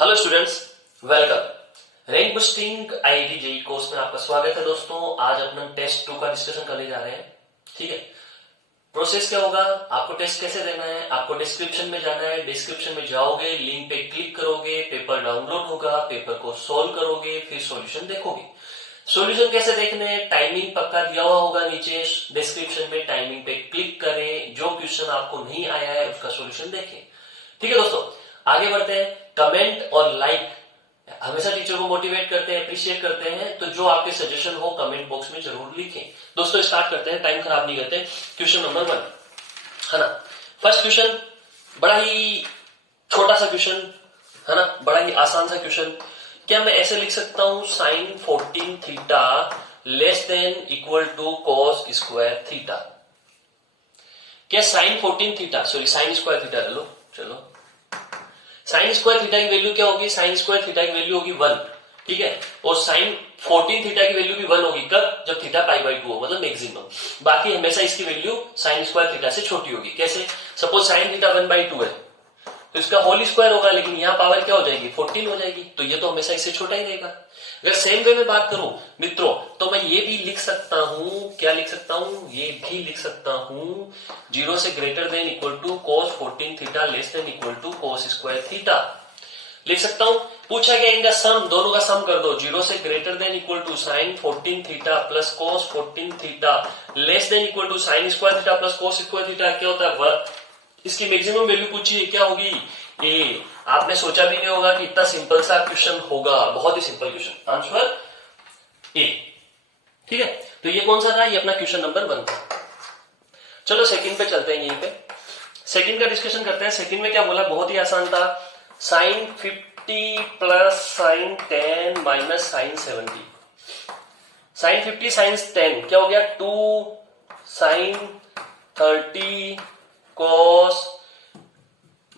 Hello students, welcome. Rank boosting IIT JEE course में आपका स्वागत है। दोस्तों, आज अपना टेस्ट 2 का डिस्कशन करने जा रहे हैं। ठीक है, प्रोसेस क्या होगा, आपको टेस्ट कैसे देना है, आपको डिस्क्रिप्शन में जाना है, डिस्क्रिप्शन में जाओगे, लिंक पे क्लिक करोगे, पेपर डाउनलोड होगा, पेपर को सोल्व करोगे, फिर सॉल्यूशन देखोगे। सॉल्यूशन कैसे देखने हैं, टाइमिंग पक्का दिया हुआ होगा नीचे डिस्क्रिप्शन में, टाइमिंग पे क्लिक करें, जो क्वेश्चन आपको नहीं आया है उसका सॉल्यूशन देखें। ठीक है दोस्तों, आगे बढ़ते हैं। कमेंट और लाइक हमेशा टीचर को मोटिवेट करते हैं, अप्रिशिएट करते हैं, तो जो आपके सजेशन हो कमेंट बॉक्स में जरूर लिखें। दोस्तों स्टार्ट करते हैं, टाइम खराब नहीं करते। क्वेश्चन नंबर 1 है ना। फर्स्ट क्वेश्चन बड़ा ही छोटा सा क्वेश्चन है ना, बड़ा ही आसान सा क्वेश्चन। क्या मैं ऐसे लिख सकता हूं, sine 14 theta less than equal to cos square theta. क्या sine 14 theta sorry sine square theta ले लो, चलो साइन स्क्वायर थीटा की वैल्यू क्या होगी, साइन स्क्वायर थीटा की वैल्यू होगी 1। ठीक है, और साइन 14 थीटा की वैल्यू भी 1 होगी। कब? जब थीटा पाई बाई 2 हो, मतलब मैक्सिमम। बाकी हमेशा इसकी वैल्यू साइन स्क्वायर थीटा से छोटी होगी। कैसे? सपोज साइन थीटा 1/2 है तो इसका होल स्क्वायर होगा, लेकिन यहाँ पावर क्या हो जाएगी, 14 हो जाएगी, तो ये तो हमेशा इससे छोटा ही रहेगा। अगर सेम वे में बात करूं मित्रों, तो मैं ये भी लिख सकता हूं, क्या लिख सकता हूं, ये भी लिख सकता हूं, 0 से greater than equal to cos 14 theta less than equal to cos square theta लिख सकता हूं। पूछा गया इनका सम, दोनों का सम कर दो। 0 से greater than equal to sine 14 theta plus cos 14 theta less than equal to sine square theta plus cos square theta क्या होता है, इसकी मैक्सिमम वैल्यू पूछिए, क्या होगी, ए। आपने सोचा भी नहीं होगा कि इतना सिंपल सा क्वेश्चन होगा, बहुत ही सिंपल क्वेश्चन, आंसर ए। ठीक है, तो ये कौन सा था, ये अपना क्वेश्चन नंबर 1 था। चलो सेकंड पे चलते हैं, यहीं पे सेकंड का डिस्कशन करते हैं। सेकंड में क्या बोला, बहुत ही आसान था, sine 50 plus sine 10 minus sine 70। Sine 50 sine 10 क्या हो गया, 2 साइन 30 cos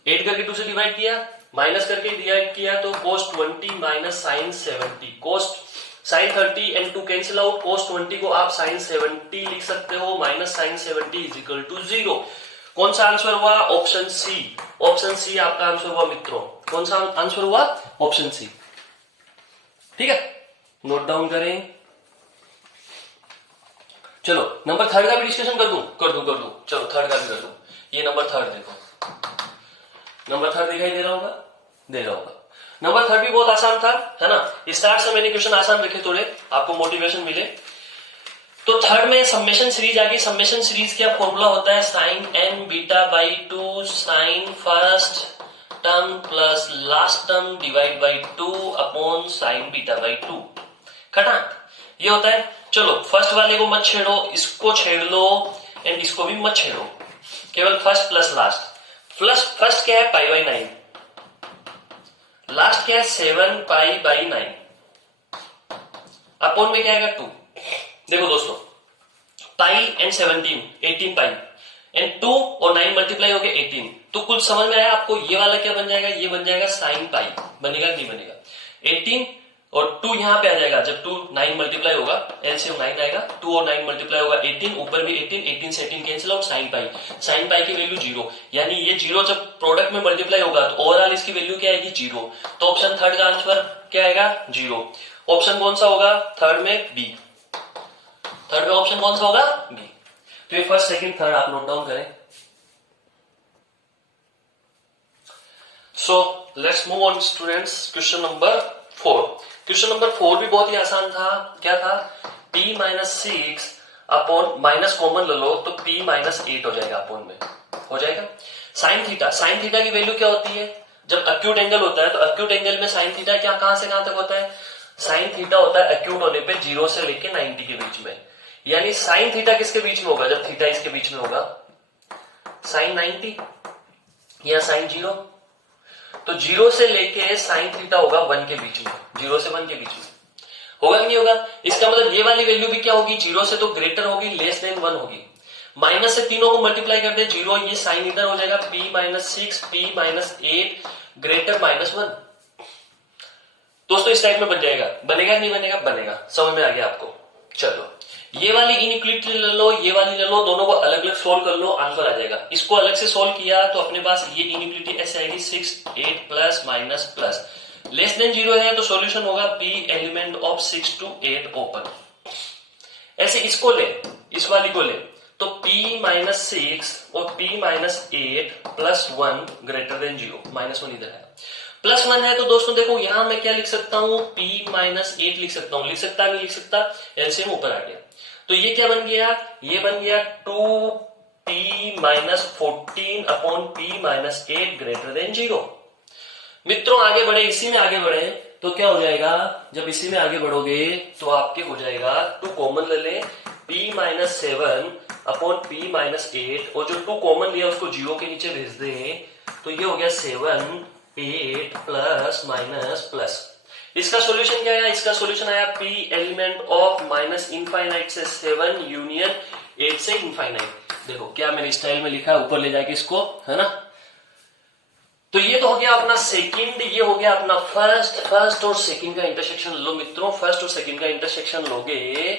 8 करके 2 से डिवाइड किया, माइनस करके डिवाइड किया तो cos 20 minus sine 70। cos sine 30 and 2 cancel out, cos 20 को आप साइन 70 लिख सकते हो, minus sine 70 is equal to 0। कौन सा आंसर हुआ, ऑप्शन सी। ऑप्शन सी आपका आंसर हुआ मित्रों। कौन सा आंसर हुआ, ऑप्शन सी। ठीक है, नोट डाउन करें। चलो नंबर 3 का भी डिस्कशन कर दूं। चलो थर्ड का भी कर दूं। ये नंबर 3 देखो, नंबर 3 दिखाई दे रहा होगा। नंबर 3 भी बहुत आसान था, है ना। स्टार्ट से मैंने क्वेश्चन आसान रखे थोड़े, आपको मोटिवेशन मिले। तो थर्ड में समेशन सीरीज आ गई। समेशन सीरीज क्या फॉर्मूला होता है, sine n beta by 2 sine first term plus last term divide by 2 upon sine beta by 2 खटाक, ये होता है। चलो फर्स्ट वाले को मत छेड़ो, इसको छेड़ लो एंड इसको भी मत छेड़ो, केवल first plus last. Plus first क्या है, पाई बाई 9, लास्ट क्या है 7 पाई बाई 9, अपॉन में क्या आएगा 2। देखो दोस्तों, पाई एंड 17 18 पाई एंड 2 और 9 मल्टीप्लाई हो गया 18, तो कुल समझ में आया आपको। ये वाला क्या बन जाएगा, ये बन जाएगा साइन पाई, बनेगा नहीं बनेगा, 18 और 2 यहां पे आ जाएगा। जब 2 9 मल्टीप्लाई होगा, एलसीएम 9 आएगा, 2 और 9 मल्टीप्लाई होगा 18, ऊपर भी 18, 18 से 18 कैंसिल आउट, साइन पाई की वैल्यू 0, यानी ये 0 जब प्रोडक्ट में मल्टीप्लाई होगा तो ओवरऑल इसकी वैल्यू क्या आएगी, 0। तो ऑप्शन थर्ड का आंसर क्या आएगा, 0। ऑप्शन कौन सा होगा थर्ड में, बी। थर्ड में ऑप्शन कौन सा होगा, बी। तो ये फर्स्ट सेकंड थर्ड आप नोट डाउन करें। So let's move on students, question number 4। Question number 4 भी बहुत ही आसान था। क्या था, p minus 6 upon, minus common ले लो तो p माइनस 8 हो जाएगा, अपॉन में हो जाएगा। साइन थीटा की वैल्यू क्या होती है, जब एक्यूट एंगल होता है तो एक्यूट एंगल में साइन थीटा क्या कहां से कहां तक होता है, साइन थीटा होता है एक्यूट होने पे 0 से लेके 90 के बीच में। यानी साइन थीटा किसके बीच में होगा, जब थीटा इसके बीच में होगा, साइन 90 या साइन 0। तो 0 से लेके साइन थीटा होगा 1 के बीच में, 0 से 1 के बीच में होगा कि नहीं होगा। इसका मतलब ये वाली वैल्यू भी क्या होगी, 0 से तो ग्रेटर होगी, लेस देन 1 होगी। माइनस से तीनों को मल्टीप्लाई कर दे, 0 ये साइन इधर हो जाएगा, p minus 6 p minus 8 greater minus 1। दोस्तों इस टाइप में बन जाएगा, बनेगा नहीं बनेगा, बनेगा। समझ में आ गया आपको। चलो ये वाली इनइक्वालिटी ले लो, ये वाली ले लो, दोनों को अलग अलग सोल्व कर लो, आंसर आ जाएगा। इसको अलग से सोल्व किया तो अपने पास ये इनइक्वालिटी ऐसे आएगी, 6 8 plus minus plus less than 0 है तो सॉल्यूशन होगा p element of 6 to 8 open. ऐसे इसको ले, इस वाली को ले, तो p माइनस 6 और p minus 8 plus 1 greater than 0, minus 1 इधर है, प्लस 1 है तो दोस्तों देखो यहां मैं क्या लिख सकता हूं, p माइनस 8 लिख सकता हूं, लिख सकता नहीं लिख सकता, एलसीएम ऊपर आ गया, तो ये क्या बन गया, ये बन गया 2p minus 14 upon p minus 8 greater than 0। मित्रों आगे बढ़े, इसी में आगे बढ़े तो क्या हो जाएगा, जब इसी में आगे बढ़ोगे तो आपके हो जाएगा 2 कॉमन ले लें, p minus 7 upon p minus 8, और जो 2 कॉमन लिया उसको 0 के नीचे भेज दें तो ये हो गया 7 8 प्लस माइनस प्लस। इसका सॉल्यूशन क्या आया, इसका सॉल्यूशन आया p element of minus infinite से 7 यूनियन 8 से इनफाइनाइट। देखो क्या मैंने स्टाइल में लिखा है, ऊपर ले जाके इसको, है ना। तो ये तो हो गया अपना सेकंड, ये हो गया अपना फर्स्ट और सेकंड का इंटरसेक्शन लो मित्रों, फर्स्ट और सेकंड का इंटरसेक्शन लोगे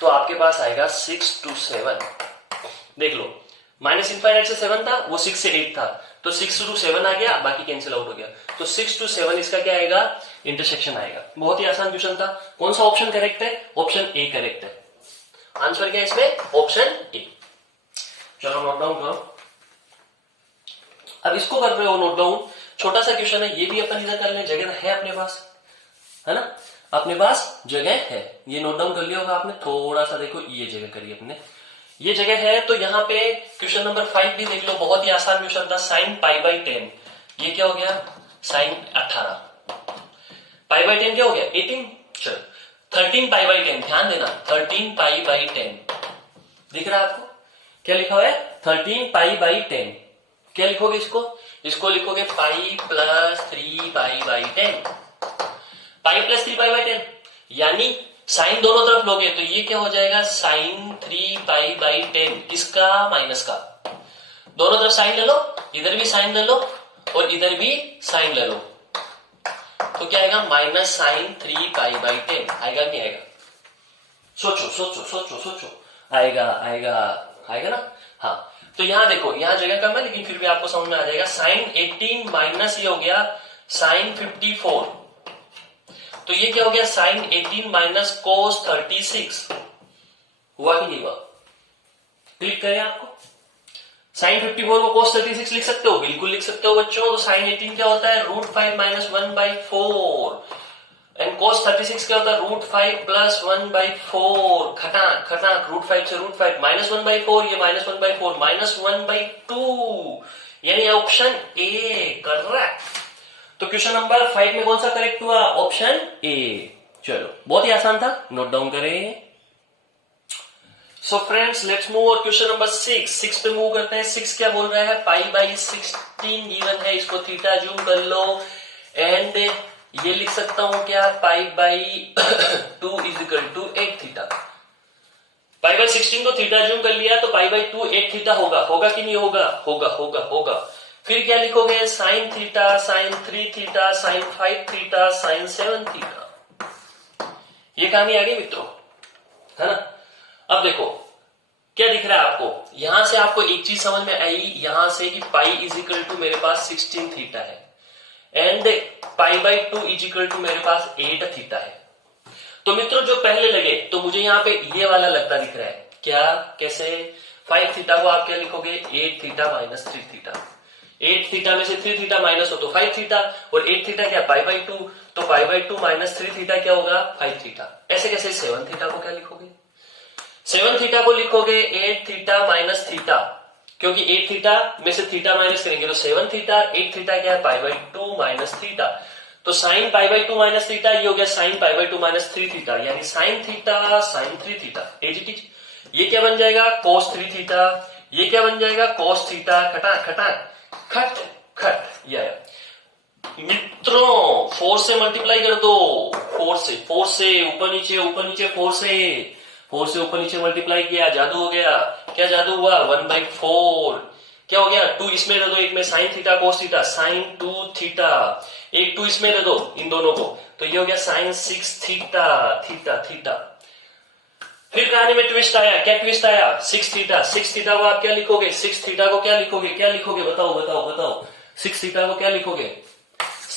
तो आपके पास आएगा 6 to 7। देख लो माइनस इनफाइनाइट से 7 था, वो 6 से 8 था, तो 6 to 7 आ गया, बाकी कैंसिल आउट हो गया, तो 6 to 7 इसका क्या आएगा, इंटरसेक्शन आएगा। बहुत ही आसान क्वेश्चन था। कौन सा ऑप्शन करेक्ट है, ऑप्शन ए करेक्ट है, आंसर क्या है इसमें, ऑप्शन ए। चलो नोट डाउन करो, अब इसको कर रहे हो नोट डाउन, छोटा सा क्वेश्चन है, ये भी अपन इधर कर लें, जगह है अपने पास, है ना, अपने पास जगह है, ये नोट डाउन कर लिया होगा आपने, थोड़ा सा देखो ये जगह करिए अपने, ये जगह है, तो यहाँ पे क्वेश्चन नंबर 5 भी देख लो, बहुत ही आसान क्वेश्चन था, साइन पाई बाई 10, ये क्या हो गया, साइन 18, पाई बाई 10 क्या हो गया 18, चलो 13 पाई बाई 10, ध्यान देना 13 पाई बाई 10 दिख रहा है आपको, क्या लिखा हुआ है 13 पाई बाई 10, क्या लिखोगे इसको, इसको लिखोगे pi plus 3 pi by 10, pi plus 3 pi by 10, यानी साइन दोनों तरफ लोगे तो ये क्या हो जाएगा, साइन 3 पाई बाई 10, किसका, माइनस का, दोनों तरफ साइन ले लो, इधर भी साइन ले लो और इधर भी साइन ले लो, तो क्या आएगा, माइनस साइन 3 पाई बाई 10 आएगा, नहीं आएगा, सोचो सोचो सोचो सोचो, आएगा आएगा आएगा ना, हाँ। तो यहां देखो, यहां जगह कम है लेकिन फिर भी आपको समझ में आ जाएगा, साइन 18 माइनस ये हो गया साइन 54, तो ये क्या हो गया, साइन 18 माइनस कोस 36, हुआ कि नहीं हुआ, क्लिक करें आपको, साइन 54 को कोस 36 लिख सकते हो, बिल्कुल लिख सकते हो बच्चों, तो साइन 18 क्या होता है, √5 माइनस 1/4, एंड कोस 36 क्या होता है, √5 प्लस 1/4, खटाक खटाक, √5 से √5 माइनस 1/4, ये माइनस 1/4 माइनस 1/2, यानी ऑप्शन ए करेक्ट। तो क्वेश्चन नंबर 5 में कौन सा करेक्ट हुआ, ऑप्शन ए। चलो बहुत ही आसान था, नोट डाउन करें। सो फ्रेंड्स लेट्स मूव और क्वेश्चन नंबर 6 पे मूव करते हैं। 6 क्या बोल रहा है, पाई बाई 16 गिवन है, इसको थीटा जूम कर लो, एंड ये लिख सकता हूं क्या, pi by 2 is equal to 8 theta, pi by 16 को थीटा जूम कर लिया तो पाई बाई 2 8 थीटा होगा, होगा कि नहीं होगा, होगा होगा होगा। फिर क्या लिखोगे, sine theta, sine 3 theta, sine 5 theta, sine 7 theta, ये कहानी आ गई मित्रों, है ना। अब देखो क्या दिख रहा है आपको, यहां से आपको एक चीज समझ में आई, यहां से कि पाई इज इक्वल टू मेरे पास 16 थीटा है, and pi by 2 is equal to मेरे पास 8 थीटा है। तो मित्रों जो पहले लगे, तो मुझे यहाँ पे ये वाला लगता दिख रहा है, क्या, कैसे, 5 थीटा को आप क्या लिखोगे, 8 थीटा माइनस 3 थीटा, 8 थीटा में से 3 थीटा माइनस हो तो 5 थीटा, और 8 थीटा क्या, पाई बाई 2, तो पाई बाई 2 माइनस 3 थीटा क्या होगा, 5 थीटा। ऐसे कैसे 7 थीटा को क्या लिखोगे, 7 थीटा को लिखोगे 8 थीटा माइनस थीटा, क्योंकि 8 थीटा में से थीटा माइनस करेंगे तो 7 थीटा, 8 थीटा क्या है, पाई बाई 2 माइनस थीटा, तो sine pi by 2 minus theta, ये हो गया sine pi by 2 minus 3 theta, यानी sine theta sine 3 theta, as it is. ये क्या बन जाएगा, कोस 3 थीटा, ये क्या बन जाएगा, कोस थीटा, खटाक खटाक खट खट, ये आया मित्रों, 4 से मल्टीप्लाई कर दो, 4 से ऊपर नीचे 4 से ऊपर नीचे मल्टीप्लाई किया, जादू हो गया, क्या जादू हुआ, 1/4, क्या हो गया, 2 इसमें दे दो, एक में sine theta cos theta, sine 2 theta, एक 2 इसमें दे दो इन दोनों को, तो ये हो गया साइन 6 थीटा थीटा थीटा। फिर कहानी में ट्विस्ट आया, क्या ट्विस्ट आया, 6 थीटा को आप क्या लिखोगे, 6 थीटा को क्या लिखोगे, बताओ बताओ बताओ, 6 थीटा को क्या लिखोगे,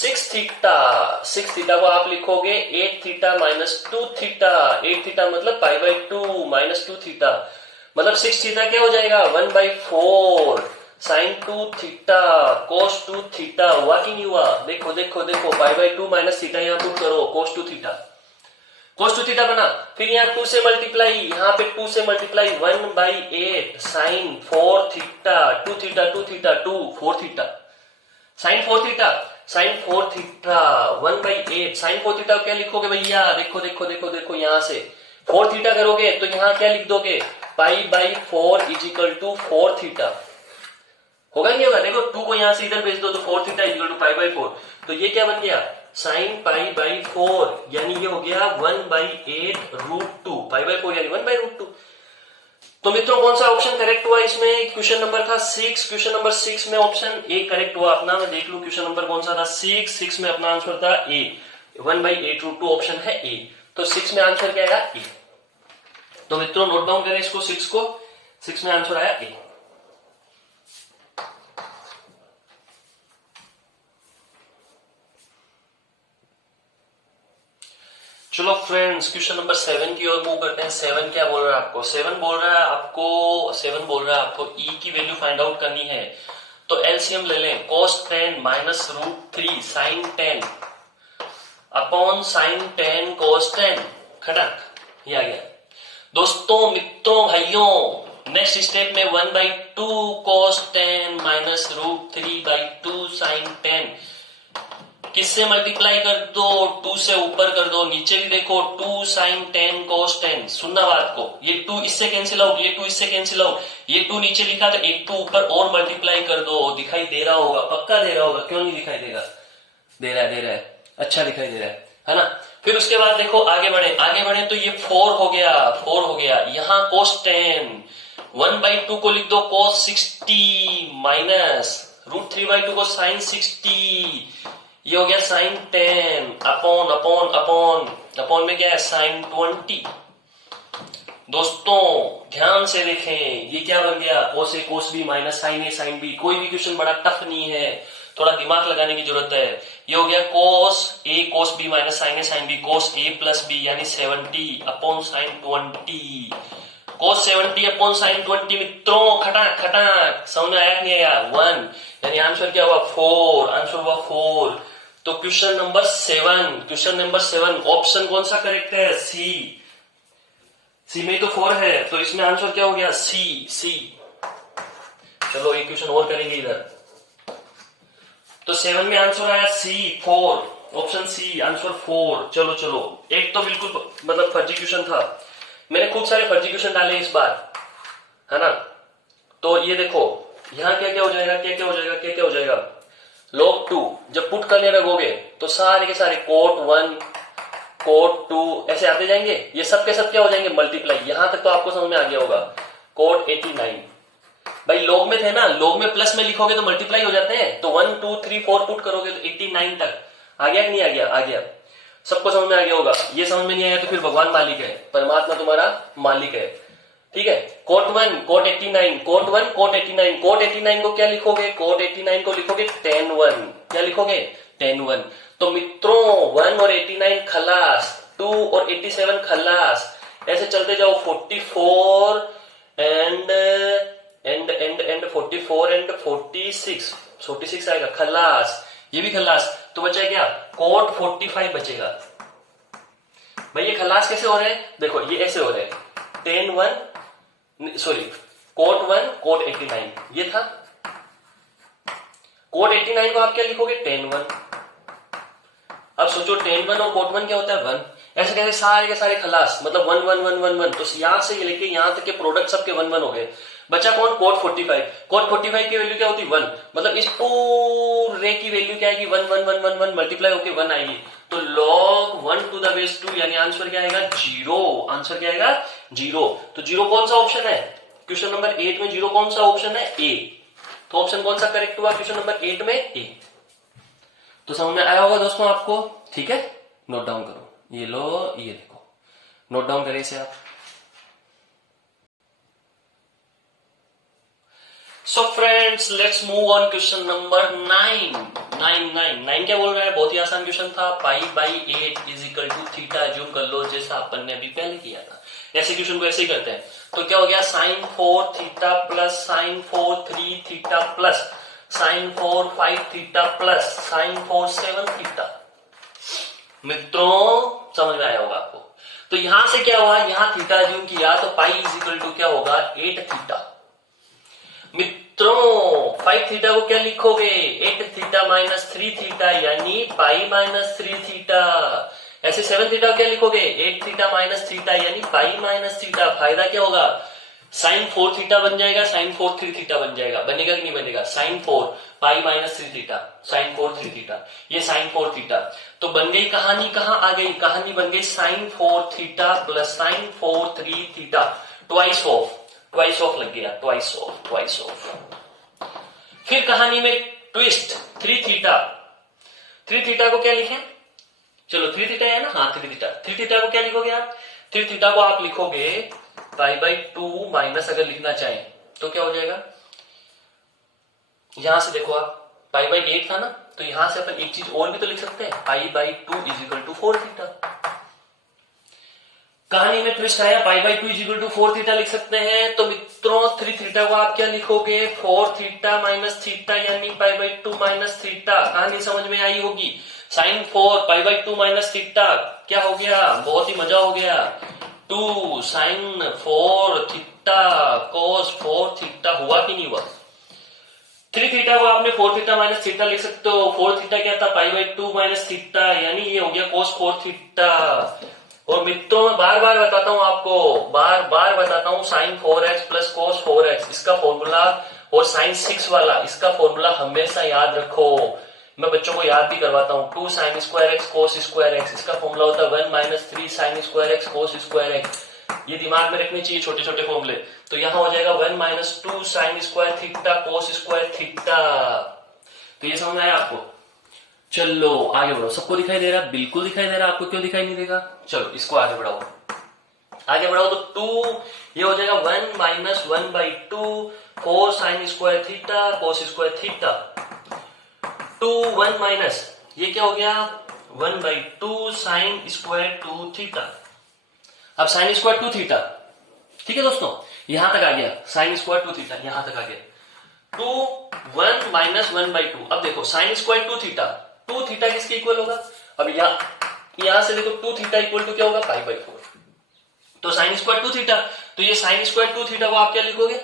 सिक्स थीटा को आप लिखोगे 8 थीटा माइनस 2 थीटा। 8 थीटा मतलब पाई बाई 2 माइनस 2 थीटा, मतलब 6 थीटा क्या हो जाएगा 1/4 साइन 2 थीटा कोस 2 थीटा। हुआ कि नहीं हुआ? देखो देखो देखो, पाई बाई 2 माइनस थीटा यहाँ पुट करो, कोस 2 थीटा, कोस 2 थीटा बना। फिर यहाँ 2 से मल्टीप्लाई, यहाँ पे 2 से multiply 1/8 sine 4 theta 2 theta 2 theta 2 4 theta sine 4 theta sine 4 theta 1/8 sine 4 theta क्या लिखोगे भैया? देखो देखो देखो देखो, यहां से 4 थीटा करोगे तो यहां क्या लिख दोगे? Pi by 4 is equal to 4 theta. होगा नहीं होगा? देखो 2 को यहां से इधर भेज दो तो 4 theta is equal to pi by 4। तो ये क्या बन गया? साइन पाई बाई 4, यानी ये हो गया 1/8 रूट 2। पाई बाई 4 यानी 1/√2। तो मित्रों कौन सा ऑप्शन करेक्ट हुआ इसमें? क्वेश्चन नंबर था 6। क्वेश्चन नंबर 6 में ऑप्शन ए करेक्ट हुआ अपना। मैं देख लू क्वेश्चन नंबर कौन सा था? 6 में अपना आंसर था ए, 1/8√2 ऑप्शन है ए। तो 6 में आंसर क्या आएगा? ए। तो मित्रों नोट डाउन करें इसको, 6 को। 6 में आंसर आया ए। चलो फ्रेंड्स, क्वेश्चन नंबर 7 की ओर मूव करते हैं। 7 क्या बोल रहा है आपको? 7 बोल रहा है आपको ई की वैल्यू फाइंड आउट करनी है। तो एलसीएम ले लें, cos 10 माइनस √3 साइन 10 अपॉन साइन 10 cos 10 खटक, ये आ गया। दोस्तों मित्रों भाइयों, नेक्स्ट स्टेप में 1/2 cos 10 माइनस √3/2 साइन 10 किससे मल्टीप्लाई कर दो? 2 से ऊपर कर दो, नीचे भी देखो 2 साइन 10 cos 10। सुनना बात को, ये 2 इससे कैंसिल आउट, ये 2 इससे कैंसिल आउट, ये 2 नीचे लिखा तो एक 2 ऊपर और मल्टीप्लाई कर दो। दिखाई दे रहा होगा, पक्का दे रहा होगा, क्यों नहीं दिखाई देगा? दे रहा है, अच्छा दिखाई दे रहा है ना? फिर उसके बाद देखो आगे बढ़े तो ये 4 हो गया। यहाँ cos 10 1/2 को लिख दो cos 60 माइनस √3/2 को साइन 60, ये हो गया साइन 10 अपॉन में क्या है? साइन 20। दोस्तों ध्यान से देखें, ये क्या बन गया? कोस ए कोस बी माइनस साइन ए साइन बी। कोई भी क्वेश्चन बड़ा टफ नहीं है, थोड़ा दिमाग लगाने की जरूरत है। ये हो गया कोस ए कोस बी माइनस साइन ए साइन बी, कोस ए प्लस बी यानी 70 अपॉन साइन 20, कोस 70 अपॉन साइन 20। मित्रों खटाक समझ में आया नहीं आया? 1 यानी आंसर क्या हुआ? 4। आंसर हुआ 4। तो क्वेश्चन नंबर 7 ऑप्शन कौन सा करेक्ट है? सी में तो 4 है, तो इसमें आंसर क्या हो गया? सी। चलो एक क्वेश्चन और करेंगे इधर। तो 7 में आंसर आया सी 4, ऑप्शन सी आंसर 4। चलो एक तो बिल्कुल मतलब फर्जी क्वेश्चन था, मैंने खूब सारे फर्जी क्वेश्चन डाले इस बार, है ना? तो ये देखो यहाँ क्या हो जाएगा? log 2 जब पुट करने लगोगे तो सारे के सारे कोट 1 कोट 2 ऐसे आते जाएंगे, ये सब के सब क्या हो जाएंगे? मल्टीप्लाई। यहां तक तो आपको समझ में आ गया होगा। कोट 89 भाई लॉग में थे ना, लॉग में प्लस में लिखोगे तो मल्टीप्लाई हो जाते हैं। तो 1 2 3 4 पुट करोगे तो 89 तक आ गया कि नहीं आ गया? आ गया। सबको समझ में आ गया होगा। ये समझ में नहीं आया तो फिर भगवान मालिक है, परमात्मा तुम्हारा मालिक है, ठीक है? Cot 1 cot 89 cot 1 cot 89 cot 89 को क्या लिखोगे? कोट 89 को लिखोगे 10 1। क्या लिखोगे? 10 1। तो मित्रों 1 और 89 खलास, 2 और 87 खलास, ऐसे चलते जाओ 44 एंड 44 एंड 46 आएगा खलास, ये भी खलास। तो बचा क्या? कोट 45 बचेगा। भाई ये खलास कैसे हो रहे हैं? देखो ये ऐसे हो रहे हैं, 10 1 सॉरी कोट 1 कोट 89 ये था। कोट 89 को आप क्या लिखोगे? 10 1। अब सोचो 10 1 और कोट 1 क्या होता है? 1। ऐसे कैसे सारे के सारे खलास, मतलब 1 1 1 1 1। तो यहां से लेके यहां तक के प्रोडक्ट सबके 1 1 हो गए। बचा कौन? कोट 45। कोट 45 की वैल्यू क्या होती? 1। मतलब इस पूरे की वैल्यू क्या आएगी? 1 1 1 1 1 मल्टीप्लाई होकर 1 आएगी। तो log 1 to the base 2 यानी आंसर क्या आएगा? 0। आंसर क्या आएगा? 0। तो 0 कौन सा ऑप्शन है? क्वेश्चन नंबर 8 में 0 कौन सा ऑप्शन है? ए। तो ऑप्शन कौन सा करेक्ट हुआ क्वेश्चन नंबर 8 में? ए। तो समझ में आया होगा दोस्तों आपको, ठीक है? नोट डाउन करो, ये लो, ये देखो, नोट डाउन करें इसे आप। So friends, let's move on question number 9. 9 क्या बोल रहा है, बहुत ही आसान क्वेश्चन था। Pi by 8 is equal to theta, ज्यूम कर लो जैसा अपन ने अभी पहले किया था। ऐसे क्वेश्चन को ऐसे ही करते हैं। तो क्या हो गया, sine 4 theta plus sine 4 3 theta plus sine 4 5 theta plus sine 4 7 theta. मित्रों समझ में आया होगा आपको। तो यहां से क्या हुआ, यहां थीटा ज्यूम किया तो पाई इज इक्वल टू क्या होगा 8 थीटा। मित्रों 5 थीटा को क्या लिखोगे, 8 थीटा माइनस 3 थीटा यानी पाई माइनस 3 थीटा। ऐसे 7 थीटा क्या लिखोगे, 8 थीटा माइनस थीटा यानी पाई माइनस थीटा। फायदा क्या होगा, साइन 4 थीटा बन जाएगा, साइन 4 3 थीटा बन जाएगा। बनेगा कि नहीं बनेगा, sine 4 pi minus 3 theta, sine 4 3 theta, ये साइन 4 थीटा। तो बन गई कहानी, कहां आ गई, कहानी बन गई sine 4 theta plus sine 4 3 theta, twice of लग गया, ट्वाइस ऑफ। फिर कहानी में ट्विस्ट, 3 थीटा को क्या लिखें, चलो 3 थीटा है ना, हाँ 3 थीटा को क्या लिखोगे आप, 3 थीटा को आप लिखोगे पाई बाई 2 माइनस, अगर लिखना चाहें तो क्या हो जाएगा, यहां से देखो आप पाई बाई 8 था ना, तो यहां से अपन एक चीज और भी तो लिख सकते हैं, pi by 2 is equal to 4 theta. कहानी में ट्विस्ट आया, pi by 2 is equal to 4 theta लिख सकते हैं। तो मित्रों 3 थीटा को आप क्या लिखोगे, 4 थीटा माइनस थीटा यानी पाई बाई 2 माइनस थीटा। कहानी समझ में आई होगी, sine 4 pi by 2 minus theta क्या हो गया, बहुत ही मजा हो गया, 2 साइन 4 थीटा कोस 4 थीटा। हुआ कि नहीं हुआ, 3 थीटा को आपने 4 थीटा माइनस थीटा लिख सकते हो। 4 थीटा क्या था, पाई बाई 2 माइनस थीटा यानी ये हो गया कोस 4 थीटा। और मित्रों मैं बार बार बताता हूं आपको, बार बार बताता हूं, sign 4x plus cos 4x इसका फॉर्मूला और साइन 6 वाला इसका फॉर्मूला हमेशा याद रखो। मैं बच्चों को याद भी करवाता हूं, 2 साइन स्क्वायर एक्स कोस स्क्वायर एक्स, इसका फॉर्मूला होता है 1 माइनस 3 साइन स्क्वायर एक्स कोस स्क्वायर एक्स। ये दिमाग में रखने चाहिए छोटे छोटे फॉर्मूले। तो यहां हो जाएगा 1 minus 2 sign square theta cos square theta. तो ये समझ आया आपको, चलो आगे बढ़ो। सबको दिखाई दे रहा है, बिल्कुल दिखाई दे रहा है, आपको क्यों दिखाई नहीं देगा, चलो इसको आगे बढ़ाओ, आगे बढ़ाओ। तो 2 ये हो जाएगा 1 minus 1 by 2 4 sign square theta cos square theta, 2 1 minus ये क्या हो गया 1 बाई 2 साइन स्क्वायर 2 थीटा। अब साइन स्क्वायर 2 थीटा, ठीक है दोस्तों, यहां तक आ गया, साइन स्क्वायर 2 थीटा यहां तक आ गया, 2 1 माइनस 1 बाई 2। अब देखो साइन स्क्वायर 2 थीटा, 2 थीटा किसके इक्वल होगा, अब यहां से देखो 2 थीटा इक्वल टू क्या होगा पाई बाई 4। तो साइन स्क्वायर 2 थीटा, तो ये साइन स्क्वायर 2 थीटा को आप क्या लिखोगे,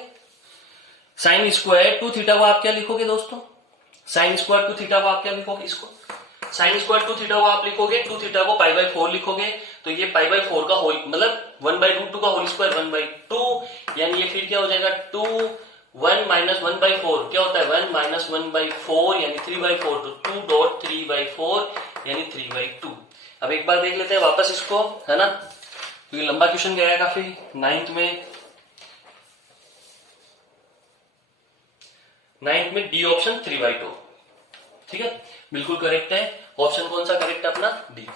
साइन स्क्वायर 2 थीटा को आप क्या लिखोगे दोस्तों, साइन स्क्वायर 2 थीटा को आप क्या लिखोगे, इसको साइन स्क्वायर 2 थीटा को आप लिखोगे, 2 थीटा को पाई बाई 4 लिखोगे। तो ये पाई बाई 4 का होल मतलब 1 बाई रूट 2 का होल स्क्वायर 1 बाई 2 यानी ये फिर क्या हो जाएगा 2 1 माइनस 1 बाई 4 क्या होता है 1 माइनस 1 बाई 4 यानी 3 बाई 4, तो 2 डॉट 3 बाई 4 यानी 3 बाई 2। अब एक बार देख लेते हैं वापस इसको, है ना, क्योंकि लंबा क्वेश्चन गया है काफी 9th में डी ऑप्शन 3 बाई 2, ठीक है बिल्कुल करेक्ट है। ऑप्शन कौन सा करेक्ट है अपना, डी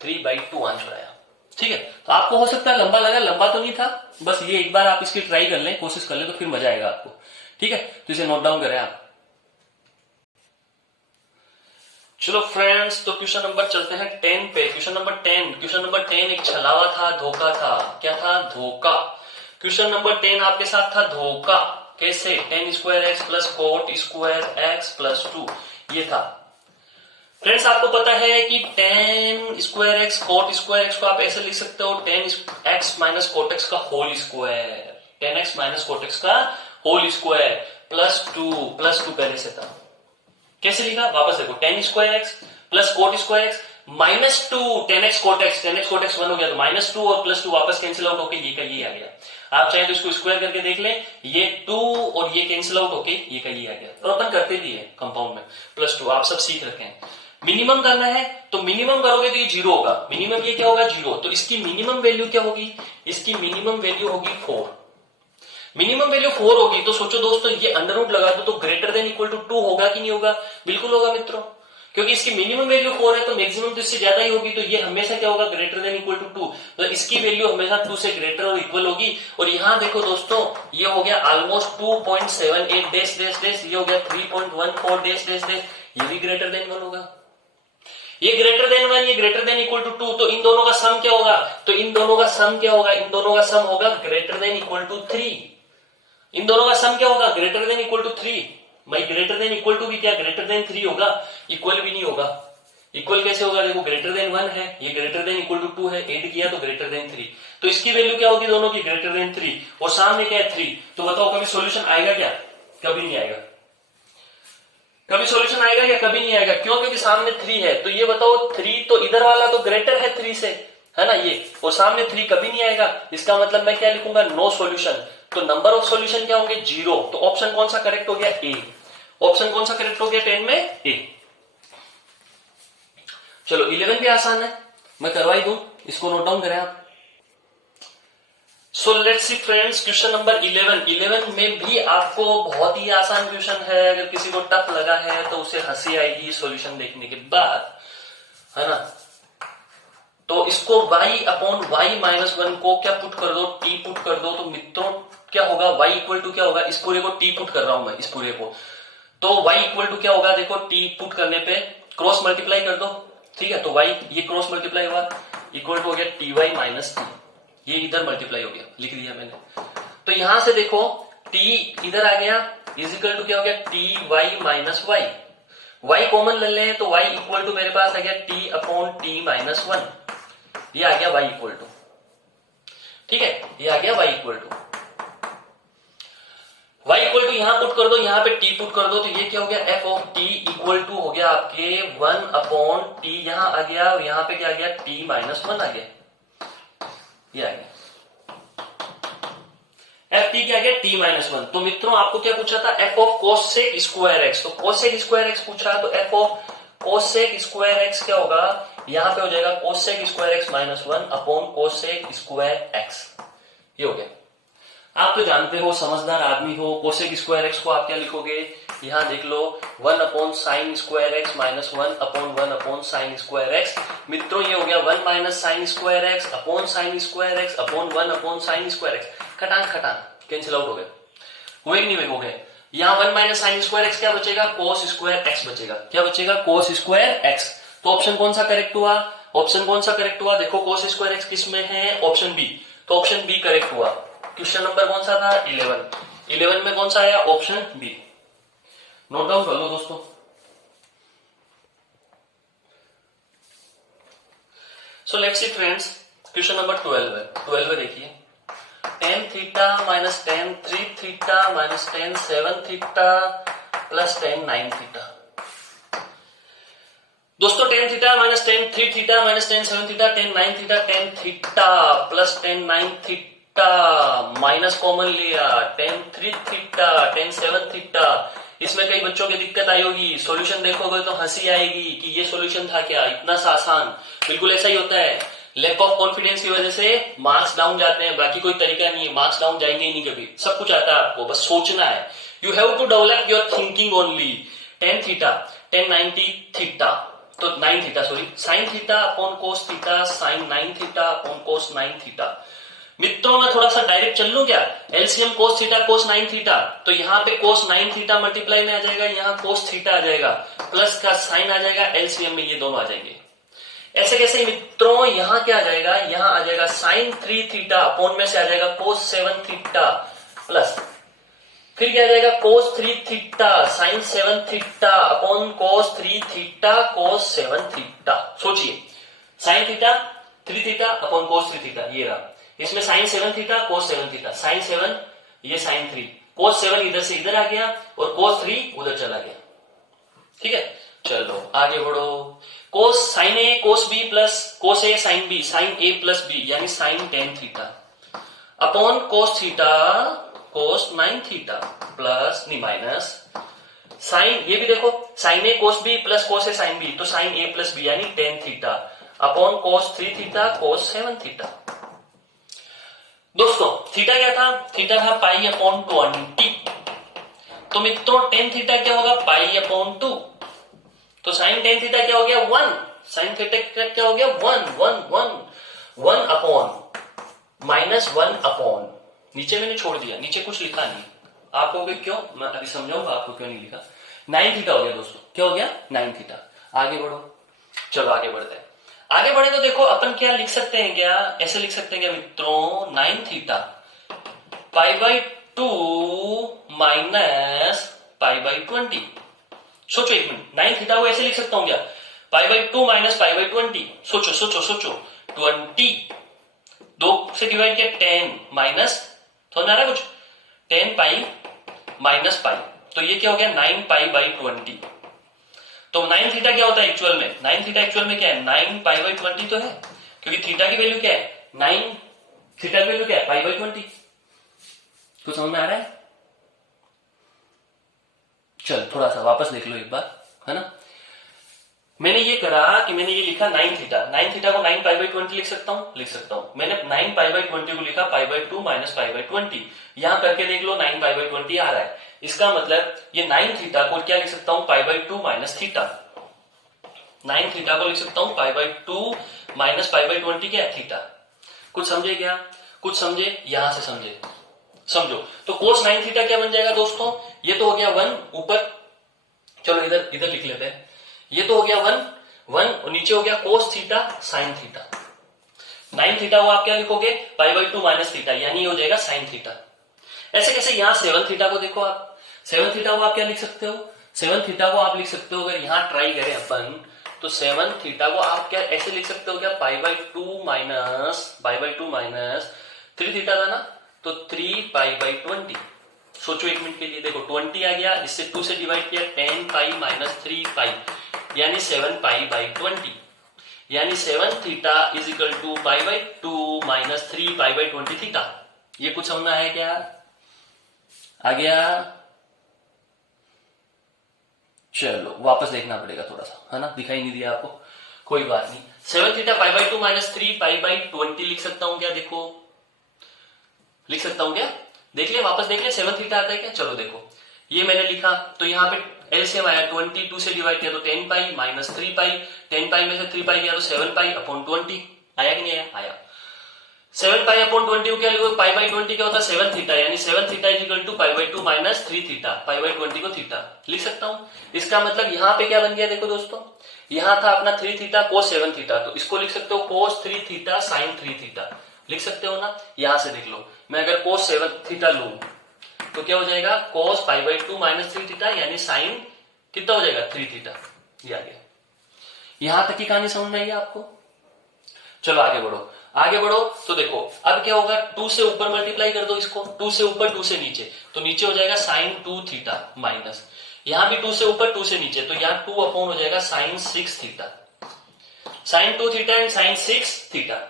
3 बाई 2 आंसर आया, ठीक है। तो आपको हो सकता है लंबा लगा, लंबा तो नहीं था, बस ये एक बार आप इसकी ट्राई कर लें, कोशिश कर लें तो फिर मजा आएगा आपको, ठीक है। तो इसे नोट डाउन करें आप। चलो फ्रेंड्स, तो क्वेश्चन नंबर चलते हैं 10 पे। क्वेश्चन नंबर 10 एक छलावा था, धोखा था। क्या था, धोखा। क्वेश्चन नंबर 10 आपके साथ था धोखा। कैसे, tan square x plus cot square x plus 2 ये था। फ्रेंड्स आपको पता है कि tan square x cot square x को आप ऐसे लिख सकते हो, tan x minus cot x का whole square, tan x minus cot x का होल स्क्वायर प्लस टू पहले से था। कैसे लिखा, वापस देखो, tan square x plus cot square x minus 2 tan x cot x 1 हो गया, तो माइनस 2 और प्लस 2 वापस कैंसिल आउट होके ये का ये आ गया। आप चाहे तो इसको स्क्वायर करके देख लें, ये 2 और ये कैंसिल आउट होके ये का ये आ गया। और अपन करते भी है कंपाउंड में प्लस 2, आप सब सीख रखे हैं। मिनिमम करना है तो मिनिमम करोगे तो ये 0 होगा, मिनिमम ये क्या होगा 0, तो इसकी मिनिमम वैल्यू क्या होगी, इसकी मिनिमम वैल्यू होगी 4। मिनिमम वैल्यू 4 होगी तो सोचो दोस्तों, ये अंडर रूट लगा दो तो ग्रेटर देन इक्वल टू 2 होगा कि नहीं होगा, बिल्कुल होगा मित्रों। क्योंकि इसकी मिनिमम वैल्यू 4 है तो मैक्सिमम तो इससे ज्यादा ही होगी, तो ये हमेशा क्या होगा, ग्रेटर देन इक्वल टू 2, तो इसकी वैल्यू हमेशा 2 से ग्रेटर और इक्वल होगी। और यहाँ देखो दोस्तों, ये हो गया ऑलमोस्ट 2.78 डैश डैश डैश, ये हो गया 3.14 डैश डैश डैश, ये भी ग्रेटर देन 1 होगा। ये ग्रेटर देन 1, ये ग्रेटर देन इक्वल टू 2, तो इन दोनों का सम क्या होगा, तो इन दोनों का सम क्या होगा, इन दोनों का सम होगा ग्रेटर देन इक्वल टू 3। इन दोनों का सम क्या होगा, ग्रेटर देन इक्वल टू 3। भाई ग्रेटर देन इक्वल टू भी क्या ग्रेटर देन 3 होगा, इक्वल भी नहीं होगा। इक्वल कैसे होगा, देखो ग्रेटर देन 1 है, ये ग्रेटर देन इक्वल टू 2 है, ऐड किया तो ग्रेटर देन 3, तो इसकी वैल्यू क्या होगी दोनों की, ग्रेटर देन 3, और सामने क्या है 3। तो बताओ कभी सॉल्यूशन आएगा क्या, कभी नहीं आएगा। कभी सॉल्यूशन आएगा क्या, कभी नहीं आएगा। क्यों, क्योंकि सामने 3 है। तो ये बताओ 3 तो इधर वाला तो ग्रेटर है 3 से, है ना ये, और सामने 3 कभी नहीं आएगा। इसका मतलब मैं क्या लिखूंगा, नो सॉल्यूशन। तो नंबर ऑफ सॉल्यूशन क्या होंगे, 0। तो ऑप्शन कौन सा करेक्ट हो गया, ए। ऑप्शन कौन सा करेक्ट हो गया 10 में, ए। चलो 11 भी आसान है, मैं करवाई दूं, इसको नोट डाउन करें आप। So let's see friends, question number 11 में भी आपको बहुत ही आसान क्वेश्चन है। अगर किसी को टफ लगा है तो उसे हंसी आएगी सॉल्यूशन देखने के बाद, है ना। तो इसको y अपॉन y माइनस 1 को क्या पुट कर दो, t पुट कर दो, तो मित्रों क्या होगा, y इक्वल टू क्या होगा, इस पूरे को t पुट कर रहा हूं मैं, इस पूरे को, तो y इक्वल टू क्या होगा, देखो t पुट करने पे क्रॉस मल्टीप्लाई कर दो, ठीक है। तो y ये क्रॉस मल्टीप्लाई हुआ, इक्वल टू हो गया टी वाई माइनस टी, ये इधर मल्टीप्लाई हो गया, लिख दिया मैंने। तो यहां से देखो t इधर आ गया, इजिकल टू क्या हो गया, t y minus y, y common ले लें तो y इक्वल टू मेरे पास आ गया t अपॉन टी माइनस 1, ये आ गया y इक्वल टू, ठीक है, ये आ गया y equal to. y equal to यहां पुट कर दो, यहां पे t पुट कर दो, तो ये क्या हो गया, f of t equal to हो गया आपके 1 अपॉन t, यहां आ गया, और यहां पे क्या आ गया, t माइनस 1 आ गया, ये आ गया एफ टी क्या गया, टी माइनस 1। तो मित्रों आपको क्या पूछा था, F of cosec square x, तो कोसेक स्क्वायर एक्स पूछा, तो F of cosec square x क्या होगा, यहां पे हो जाएगा cosec square x minus 1 upon cosec square x, ये हो गया। आप तो जानते हो, समझदार आदमी हो, कोसेक स्क्वायर एक्स को आप क्या लिखोगे, यहां देख लो 1 upon sine square x minus 1 upon 1 upon sine square x. मित्रों ये हो गया 1 minus sine square x upon sine square x upon 1 upon sine square x, खटान खटान कैंसिल आउट हो गए, हुए नहीं हुए, हो गए। यहां 1 माइनस साइन स्क्वायर एक्स क्या बचेगा, कोस स्क्वायर एक्स बचेगा, क्या बचेगा, कोस स्क्वायर एक्स। तो ऑप्शन कौन सा करेक्ट हुआ, ऑप्शन कौन सा करेक्ट हुआ, देखो कोस स्क्वायर एक्स किस में है, ऑप्शन बी, तो ऑप्शन बी करेक्ट हुआ। क्वेश्चन नंबर कौन सा था, 11 में कौन सा आया, ऑप्शन बी, नोट डाउन कर लो दोस्तों। So let's see friends, question number 12 है देखिए, tan theta minus tan 3 theta minus tan 7 theta plus tan 9 theta. दोस्तों tan theta minus tan 3 theta minus tan 7 theta tan 9 theta tan theta plus tan 9 theta, minus common लिया, tan 3 theta tan 7 theta. इसमें कई बच्चों की दिक्कत आई होगी, solution देखोगे तो हंसी आएगी कि ये सॉल्यूशन था क्या, इतना सा आसान। बिल्कुल ऐसा ही होता है, लैक ऑफ कॉन्फिडेंस की वजह से मार्क्स डाउन जाते हैं, बाकी कोई तरीका नहीं है, मार्क्स डाउन जाएंगे ही नहीं कभी, सब कुछ आता है आपको, बस सोचना है। You have to develop your thinking only. tan theta tan 90 theta, तो 9 theta sorry, sine theta upon cos theta sine 9 theta upon cos 9 theta. मित्रों मैं थोड़ा सा डायरेक्ट चल लूं क्या, LCM cos theta cos 9 theta, तो यहाँ पे कोस 9 थीटा मल्टीप्लाई में आ जाएगा, यहाँ कोस थीटा आ जाएगा, प्लस का साइन आ जाएगा, एलसीएम में ये दोनों आ जाएंगे। ऐसे कैसे मित्रों, यहाँ क्या आ जाएगा, यहाँ आ जाएगा साइन 3 थीटा अपॉन में से आ जाएगा कोस 7 थीटा प्लस, फिर क्या आ जाएगा cos 3 theta sine 7 theta upon cos 3 theta cos 7 theta. सोचिए, sine theta 3 theta upon cos 3 theta, ये रहा, इसमें sine 7 theta cos 7 theta, sine 7 ये साइन 3, कोस 7 इधर से इधर आ गया और कोस 3 उधर चला गया, ठीक है। चलो आगे बढ़ो, cos sine A cos B plus cos A sine B, sine A plus B यानी sine 10 theta upon cos theta cos 9 theta plus नहीं माइनस साइन, ये भी देखो sine A cos B plus cos A sine B, तो sine A plus B यानी 10 theta upon cos 3 theta cos 7 theta. दोस्तों theta क्या था, थीटा था पाई अपॉन 20, तो मित्रों tan थीटा क्या होगा, पाई अपॉन 2, तो साइन टेन थीटा क्या हो गया 1, साइन थीटा क्या हो गया 1 अपॉन -1 अपॉन, नीचे मैंने छोड़ दिया, नीचे कुछ लिखा नहीं, आपको भी क्यों, मैं अभी समझाऊंगा आपको क्यों नहीं लिखा। 9 थीटा हो गया दोस्तों, क्या हो गया 9 थीटा। आगे बढ़ो, चलो आगे बढ़ते हैं। आगे बढ़े तो देखो अपन क्या लिख सकते हैं, क्या ऐसे लिख सकते हैं क्या मित्रों, 9 थीटा π/2 माइनस π/20। सोचो एक मिनट, 9 थीटा को ऐसे लिख सकता हूं क्या, π/2 माइनस π/20। सोचो सोचो सोचो, 20 2 से डिवाइड किया 10 माइनस, तो ना रहा कुछ 10 पाई माइनस पाई, तो ये क्या हो गया 9 π/20। तो 9 थीटा क्या होता है एक्चुअल में, 9 थीटा एक्चुअल में क्या है 9 π/20 तो है, क्योंकि थीटा की वैल्यू क्या है 9, थीटा की वैल्यू क्या है π/20। कुछ समझ में आ रहा है? चल थोड़ा सा वापस देख लो एक बार, है ना। मैंने ये करा कि मैंने ये लिखा 9 थीटा, 9 थीटा को 9 π/20 लिख सकता हूं। मैंने 9 π/20 को लिखा π/2 माइनस π/20। यहां करके देख लो 9 π/20 आ रहा है, इसका मतलब ये 9 थीटा को क्या लिख सकता हूं π/2 माइनस थीटा, 9 थीटा को लिख सकता हूं π/2 माइनस π/20 क्या है थीटा। कुछ समझे क्या, कुछ समझे, यहां से समझे, समझो। तो cos 9 थीटा क्या बन जाएगा दोस्तों, ये तो हो गया 1 ऊपर, चलो इधर इधर लिख लेते हैं, ये तो हो गया 1 और नीचे हो गया cos theta sin theta. 9 theta को आप क्या लिखोगे π/2 माइनस थीटा, यानी हो जाएगा sin थीटा। ऐसे कैसे, यहां 7 थीटा को देखो आप, 7 थीटा को आप क्या लिख सकते हो, 7 थीटा को आप लिख सकते हो, अगर यहां ट्राई करें अपन तो 7 थीटा को आप क्या ऐसे लिख सकते हो क्या π/2 माइनस 3 थीटा था ना, तो 3 π/20। सोचो एक मिनट के लिए, देखो 20 आ गया, इससे 2 से डिवाइड किया 10 पाई माइनस 3 पाई, यानी 7 π/20, यानी 7 theta is equal to π/2 minus 3 π/20 theta. ये कुछ समझना है क्या, आ गया। चलो वापस देखना पड़ेगा थोड़ा सा, है ना, दिखाई नहीं दिया आपको, कोई बात नहीं। 7 थीटा π/2 माइनस 3 π/20 लिख सकता हूं क्या, देखो लिख सकता हूं क्या, देख ले वापस देख ले 7 थीटा आता है क्या। चलो देखो ये मैंने लिखा, तो यहाँ पे एलसीएम आया 22 से डिवाइड किया तो 10 पाई माइनस 3 पाई, 10 पाई में से 3 पाई गया तो 7 पाई अपॉन 20 आया कि नहीं आया, आया। 7 पाई अपॉन 20 को क्या लिखो, π/20 क्या होता है 7 थीटा, यानी 7 theta is equal to π/2 minus 3 theta, π/20 को थीटा लिख सकता हूं। इसका मतलब यहाँ पे क्या बन गया देखो दोस्तों, यहाँ था अपना 3 थीटा cos 7 थीटा, तो इसको लिख सकते हो cos 3 थीटा sin 3 थीटा, लिख सकते हो ना। यहां से देख लो, मैं अगर cos 7 थीटा लू तो क्या हो जाएगा cos π/2 माइनस 3 थीटा, यानी sin कितना हो जाएगा 3 थीटा, ये आ गया। यहां तक की कहानी समझ में आई आपको। चलो आगे बढ़ो, आगे बढ़ो तो देखो अब क्या होगा, 2 से ऊपर मल्टीप्लाई कर दो इसको, 2 से ऊपर 2 से नीचे, तो नीचे हो जाएगा sin 2 थीटा माइनस, यहां भी 2 से ऊपर 2 से नीचे, तो यहां 2 अपॉन हो जाएगा sin 6 theta, sin 2 theta and sin 6 theta.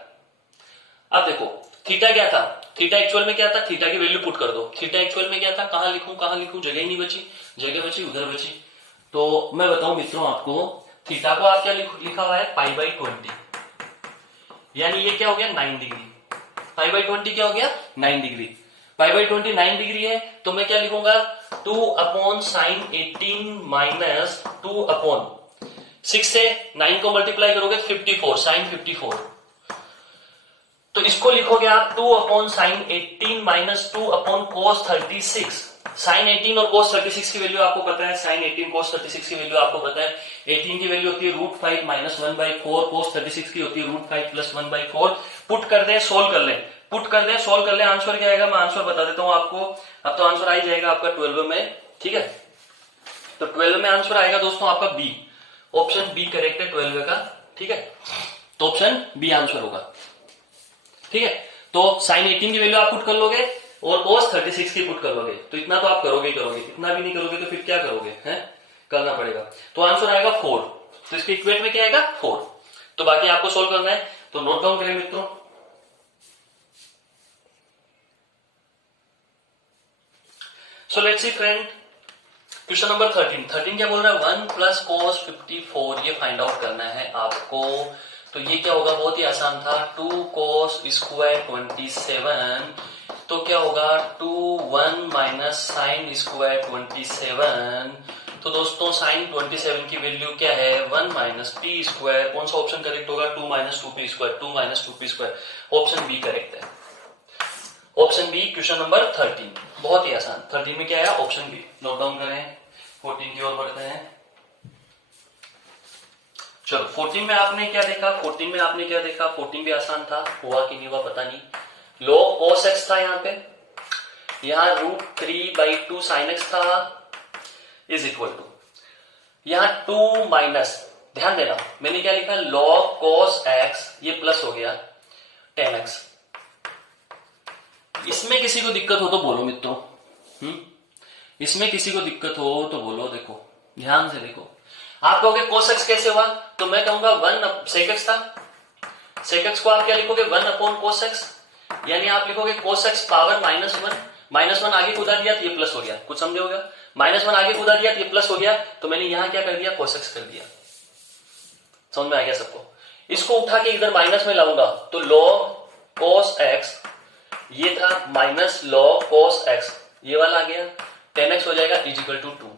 अब देखो थीटा क्या था, थीटा एक्चुअल में क्या था, थीटा की वैल्यू पुट कर दो, थीटा एक्चुअल में क्या था, कहां लिखूं, जगह ही नहीं बची, जगह बची उधर बची। तो मैं बताऊं मित्रों आपको, थीटा को आप क्या लिखा हुआ है π/20, यानी ये क्या हो गया 9 डिग्री, π/20 क्या हो गया 9 डिग्री, π/20 9 डिग्री है, तो मैं क्या लिखूंगा 2 अपॉन sin 18 माइनस 2 अपॉन 6 से 9 को मल्टीप्लाई करोगे 54 sin 54, तो इसको लिखोगे आप 2 upon sin 18 minus 2 upon cos 36। sin 18 और cos 36 की वैल्यू आपको पता है, sin 18 cos 36 की वैल्यू आपको पता है, 18 की वैल्यू होती है √5 माइनस 1/4, cos 36 की होती है √5 प्लस 1/4। पुट कर दें, सोल्व कर लें, पुट कर दें, सोल्व कर लें, आंसर क्या आएगा मैं आंसर बता देता हूं आपको। अब तो आंसर आ ही जाएगा आपका 12 में, ठीक है। तो 12 में आंसर आएगा दोस्तों आपका बी, ऑप्शन बी करेक्ट है 12 का, ठीक है। तो ऑप्शन बी आंसर होगा, ठीक है। तो sin 18 की वैल्यू आप पुट कर लोगे और cos 36 की पुट कर लोगे, तो इतना तो आप करोगे ही करोगे, इतना भी नहीं करोगे तो फिर क्या करोगे, हैं करना पड़ेगा। तो आंसर आएगा 4, तो इसके इक्वेट में क्या आएगा 4, तो बाकी आपको सोल्व करना है, तो नोट डाउन करें मित्रों। So let's see friend, question number 13 क्या बोल रहा है 1 प्लस cos 54, ये फाइंड आउट करना है आपको। तो ये क्या होगा, बहुत ही आसान था, 2 cos स्क्वायर 27, तो क्या होगा 2 1 माइनस साइन स्क्वायर 27, तो दोस्तों साइन 27 की वैल्यू क्या है 1 माइनस पी स्क्वायर। कौन सा ऑप्शन करेक्ट होगा 2 minus two P square, 2 minus two P square, option B correct है। ऑप्शन बी क्वेश्चन नंबर 13, बहुत ही आसान। 13 में क्या है ऑप्शन बी। नोट डाउन करें, 14 की ओर बढ़ते हैं। चलो 14 में आपने क्या देखा, 14 में आपने क्या देखा, 14 भी आसान था, हुआ कि नहीं हुआ पता नहीं। log cos x था यहाँ पे, यहाँ √3/2 sin x था इज इक्वल टू यहाँ 2 माइनस, ध्यान देना मैंने क्या लिखा log cos x, ये प्लस हो गया tan x। इसमें किसी को दिक्कत हो तो बोलो मित्रों, इसमें किसी को दिक्कत हो तो बोलो। देखो ध्यान से देखो, आप कहोगे cos x कैसे हुआ, तो मैं कहूंगा 1 sec x था, sec x को आप क्या लिखोगे 1 cos x, यानी आप लिखोगे cos x पावर -1 आगे कूदा दिया तो ये प्लस हो गया, कुछ समझे होगा। -1 आगे कूदा दिया तो ये प्लस हो गया, तो मैंने यहां क्या कर दिया cos x कर दिया। समझ में आ गया सबको। इसको उठा के इधर माइनस में लाऊंगा तो log cos x, ये था माइनस log cos x, ये वाला आ गया, tan x हो जाएगा इजिकल टू 2।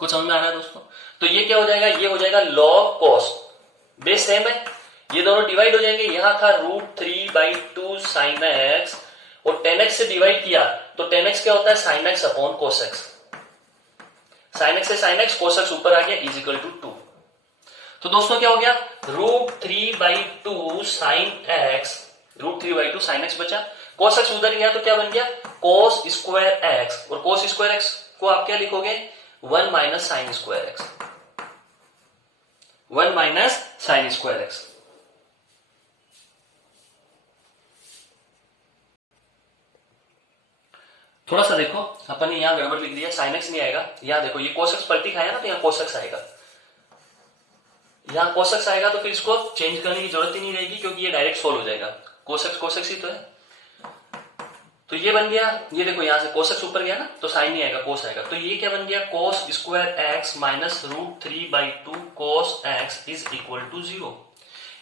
कुछ समझ में आ रहा है दोस्तों। तो ये क्या हो जाएगा, ये हो जाएगा log cos, बेस सेम है, ये दोनों डिवाइड हो जाएंगे। यहां था √3/2 sin x और tan x से डिवाइड किया तो tan x क्या होता है sin x upon cos x, sin x से sin x cos x ऊपर आ गया इजिकल टू 2। तो दोस्तों क्या हो गया √3/2 sin x, √3/2 sin x बचा, cos x उधर गया तो क्या बन गया cos स्क्वायर x, और cos स्क्वायर x को आप क्या लिखोगे 1 minus sine square x, 1 minus sine square x. थोड़ा सा देखो अपन ने यहां गड़बड़ लिख दिया, साइन एक्स नहीं आएगा। यहां देखो ये cos x पलटी खाया ना, तो यहां cos x आएगा, यहां cos x आएगा, तो फिर इसको चेंज करने की जरूरत ही नहीं रहेगी क्योंकि ये डायरेक्ट सोल्व हो जाएगा। cos x ही तो है, तो ये बन गया, ये देखो यहां से cos x ऊपर गया ना तो साइन नहीं आएगा cos आएगा, तो ये क्या बन गया cos square x minus √3/2 cos x is equal to 0।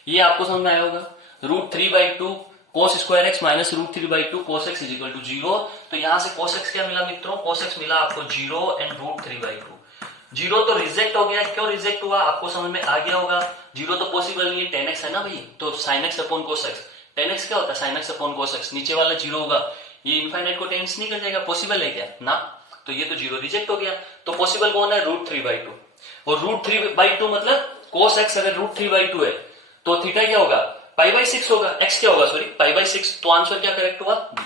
ये आपको समझ में आया होगा, √3/2 cos square x minus √3/2 cos x is equal to 0। तो यहां से cos x क्या मिला मित्रों, cos x मिला आपको 0 एंड √3/2। 0 तो रिजेक्ट हो गया, क्यों रिजेक्ट हुआ आपको समझ में आ गया होगा। 0 तो पॉसिबल नहीं है, tan x है ना भाई, तो sin x upon cos x, tan x क्या होता है sin x upon cos x, नीचे वाला 0 होगा, ये इनफाइनाइट को टेंस नहीं कर जाएगा, पॉसिबल है क्या ना, तो ये तो 0 रिजेक्ट हो गया। तो पॉसिबल कौन है √3/2, और √3/2 मतलब cos x अगर √3/2 है तो थीटा क्या होगा π/6 होगा, x क्या होगा सॉरी π/6, तो आंसर क्या करेक्ट हुआ बी।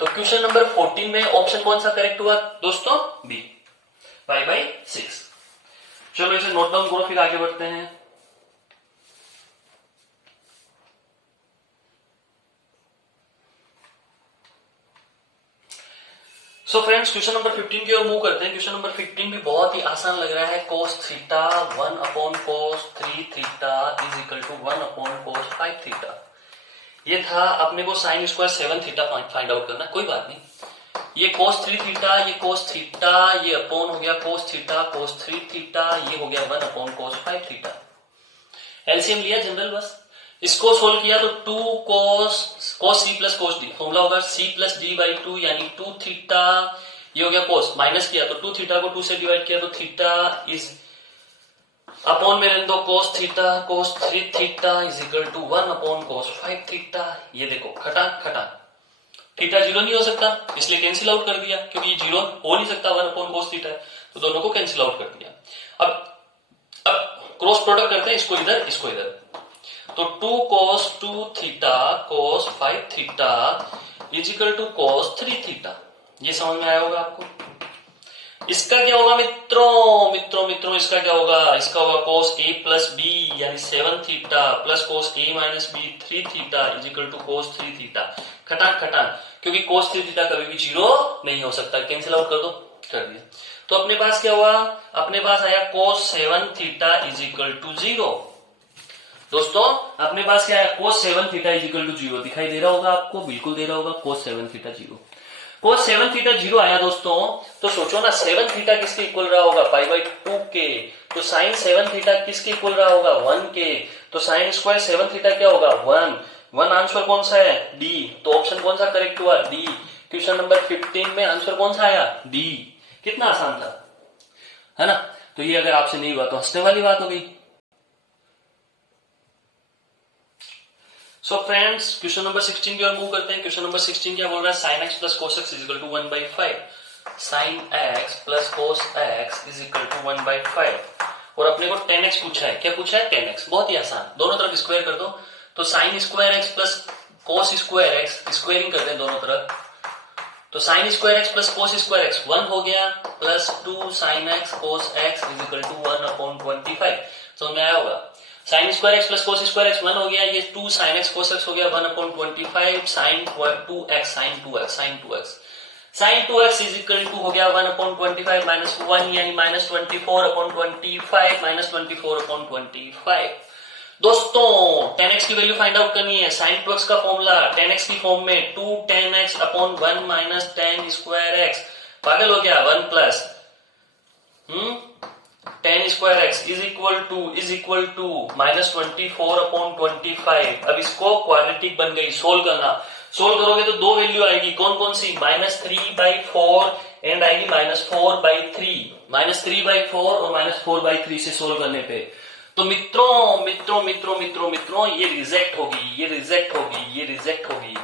तो क्वेश्चन नंबर 14 में ऑप्शन कौन सा करेक्ट हुआ दोस्तों बी, π/6। चलो इसे नोट डाउन करो, फिर आगे बढ़ते हैं। सो फ्रेंड्स क्वेश्चन नंबर 15 की ओर मूव करते हैं। क्वेश्चन नंबर 15 भी बहुत ही आसान लग रहा है। cos theta 1 upon cos 3 theta is equal to 1 upon cos 5 theta. ये था अपने को sine square 7 theta find out करना, कोई बात नहीं। ये cos 3 थीटा, ये cos थीटा, ये अपॉन हो गया cos थीटा cos 3 थीटा, ये हो गया 1 अपॉन cos 5 थीटा। एलसीएम लिया जनरल बस, इसको सोल्व किया तो 2 cos c plus cos d, formula होगा c प्लस d/2 यानी 2 थीटा, ये हो गया cos, माइनस किया तो 2 थीटा को 2 से डिवाइड किया तो थीटा इज अपॉन में रहने दो cos theta cos 3 theta is equal to 1 upon cos 5 theta. ये देखो खटा खटा, थीटा 0 नहीं हो सकता इसलिए कैंसिल आउट कर दिया, क्योंकि ये 0 हो नहीं सकता 1 अपॉन cos थीटा, तो दोनों को कैंसिल आउट कर दिया। अब क्रॉस प्रोडक्ट करते हैं, इसको इधर इसको इधर, तो 2 cos 2 theta cos 5 theta is equal to cos 3 theta. ये समझ में आया होगा आपको। इसका क्या होगा मित्रों इसका क्या होगा, इसका होगा cos a प्लस b यानी 7 theta plus cos a minus b 3 theta is equal to cos 3 theta. खटान खटान, क्योंकि cos 3 थीटा कभी भी 0 नहीं हो सकता, कैंसिल आउट कर दो, कर दिया। तो अपने पास क्या हुआ, अपने पास आया cos 7 theta is equal to 0। दोस्तों अपने पास क्या है cos 7 theta is equal to 0, दिखाई दे रहा होगा आपको, बिल्कुल दे रहा होगा cos 7 थीटा 0। cos 7 थीटा 0 आया दोस्तों, तो सोचो ना 7 थीटा किसके इक्वल रहा होगा π/2 के, तो sin 7 थीटा किसके इक्वल रहा होगा 1 के, तो sin स्क्वायर 7 थीटा क्या होगा 1 आंसर कौन सा है डी, तो ऑप्शन कौन सा करेक्ट हुआ डी। क्वेश्चन नंबर 15 में आंसर कौन सा आया डी। कितना आसान था। है ना। तो ये अगर आपसे नहीं हुआ तो हंसने वाली बात हो गई। सो फ्रेंड्स, क्वेश्चन नंबर 16 की ओर मूव करते हैं। क्वेश्चन नंबर 16 क्या बोल रहा है, sine x plus cos x is equal to 1/5। Sine x plus cos x is equal to 1/5 और अपने को 10x पूछा है। क्या पूछा है? 10x। बहुत ही आसान, दोनों तरफ स्क्वायर कर दो। तो sine square x plus cos square x, squaring करते हैं दोनों तरफ। तो sine square x plus cos square x 1 हो गया, plus 2 sine x cos x is equal to 1/25। समझ में आया होगा। Sine square x plus cos square x 1 हो गया, ये 2 साइन एक्स कोस एक्स हो गया 1/25 sine 2x sine 2x sine 2x sine 2x is equal to हो गया 1/25 माइनस 1 यानी माइनस 24/25 माइनस 24/25। दोस्तों 10x की वैल्यू फाइंड आउट करनी है। साइन 2x का फॉर्मूला 10x की फॉर्म में 2 10x upon 1 minus 10 square x. पागल हो गया 1 plus 10 square x is equal to minus 24/25। अब इसको क्वाड्रेटिक बन गई, सोल्व करना। सोल्व करोगे तो दो वैल्यू आएगी, कौन कौन सी? -3/4 एंड आएगी -4/3। -3/4 और -4/3 से सोल्व करने पे तो मित्रों ये रिजेक्ट होगी, ये रिजेक्ट होगी, ये रिजेक्ट होगी।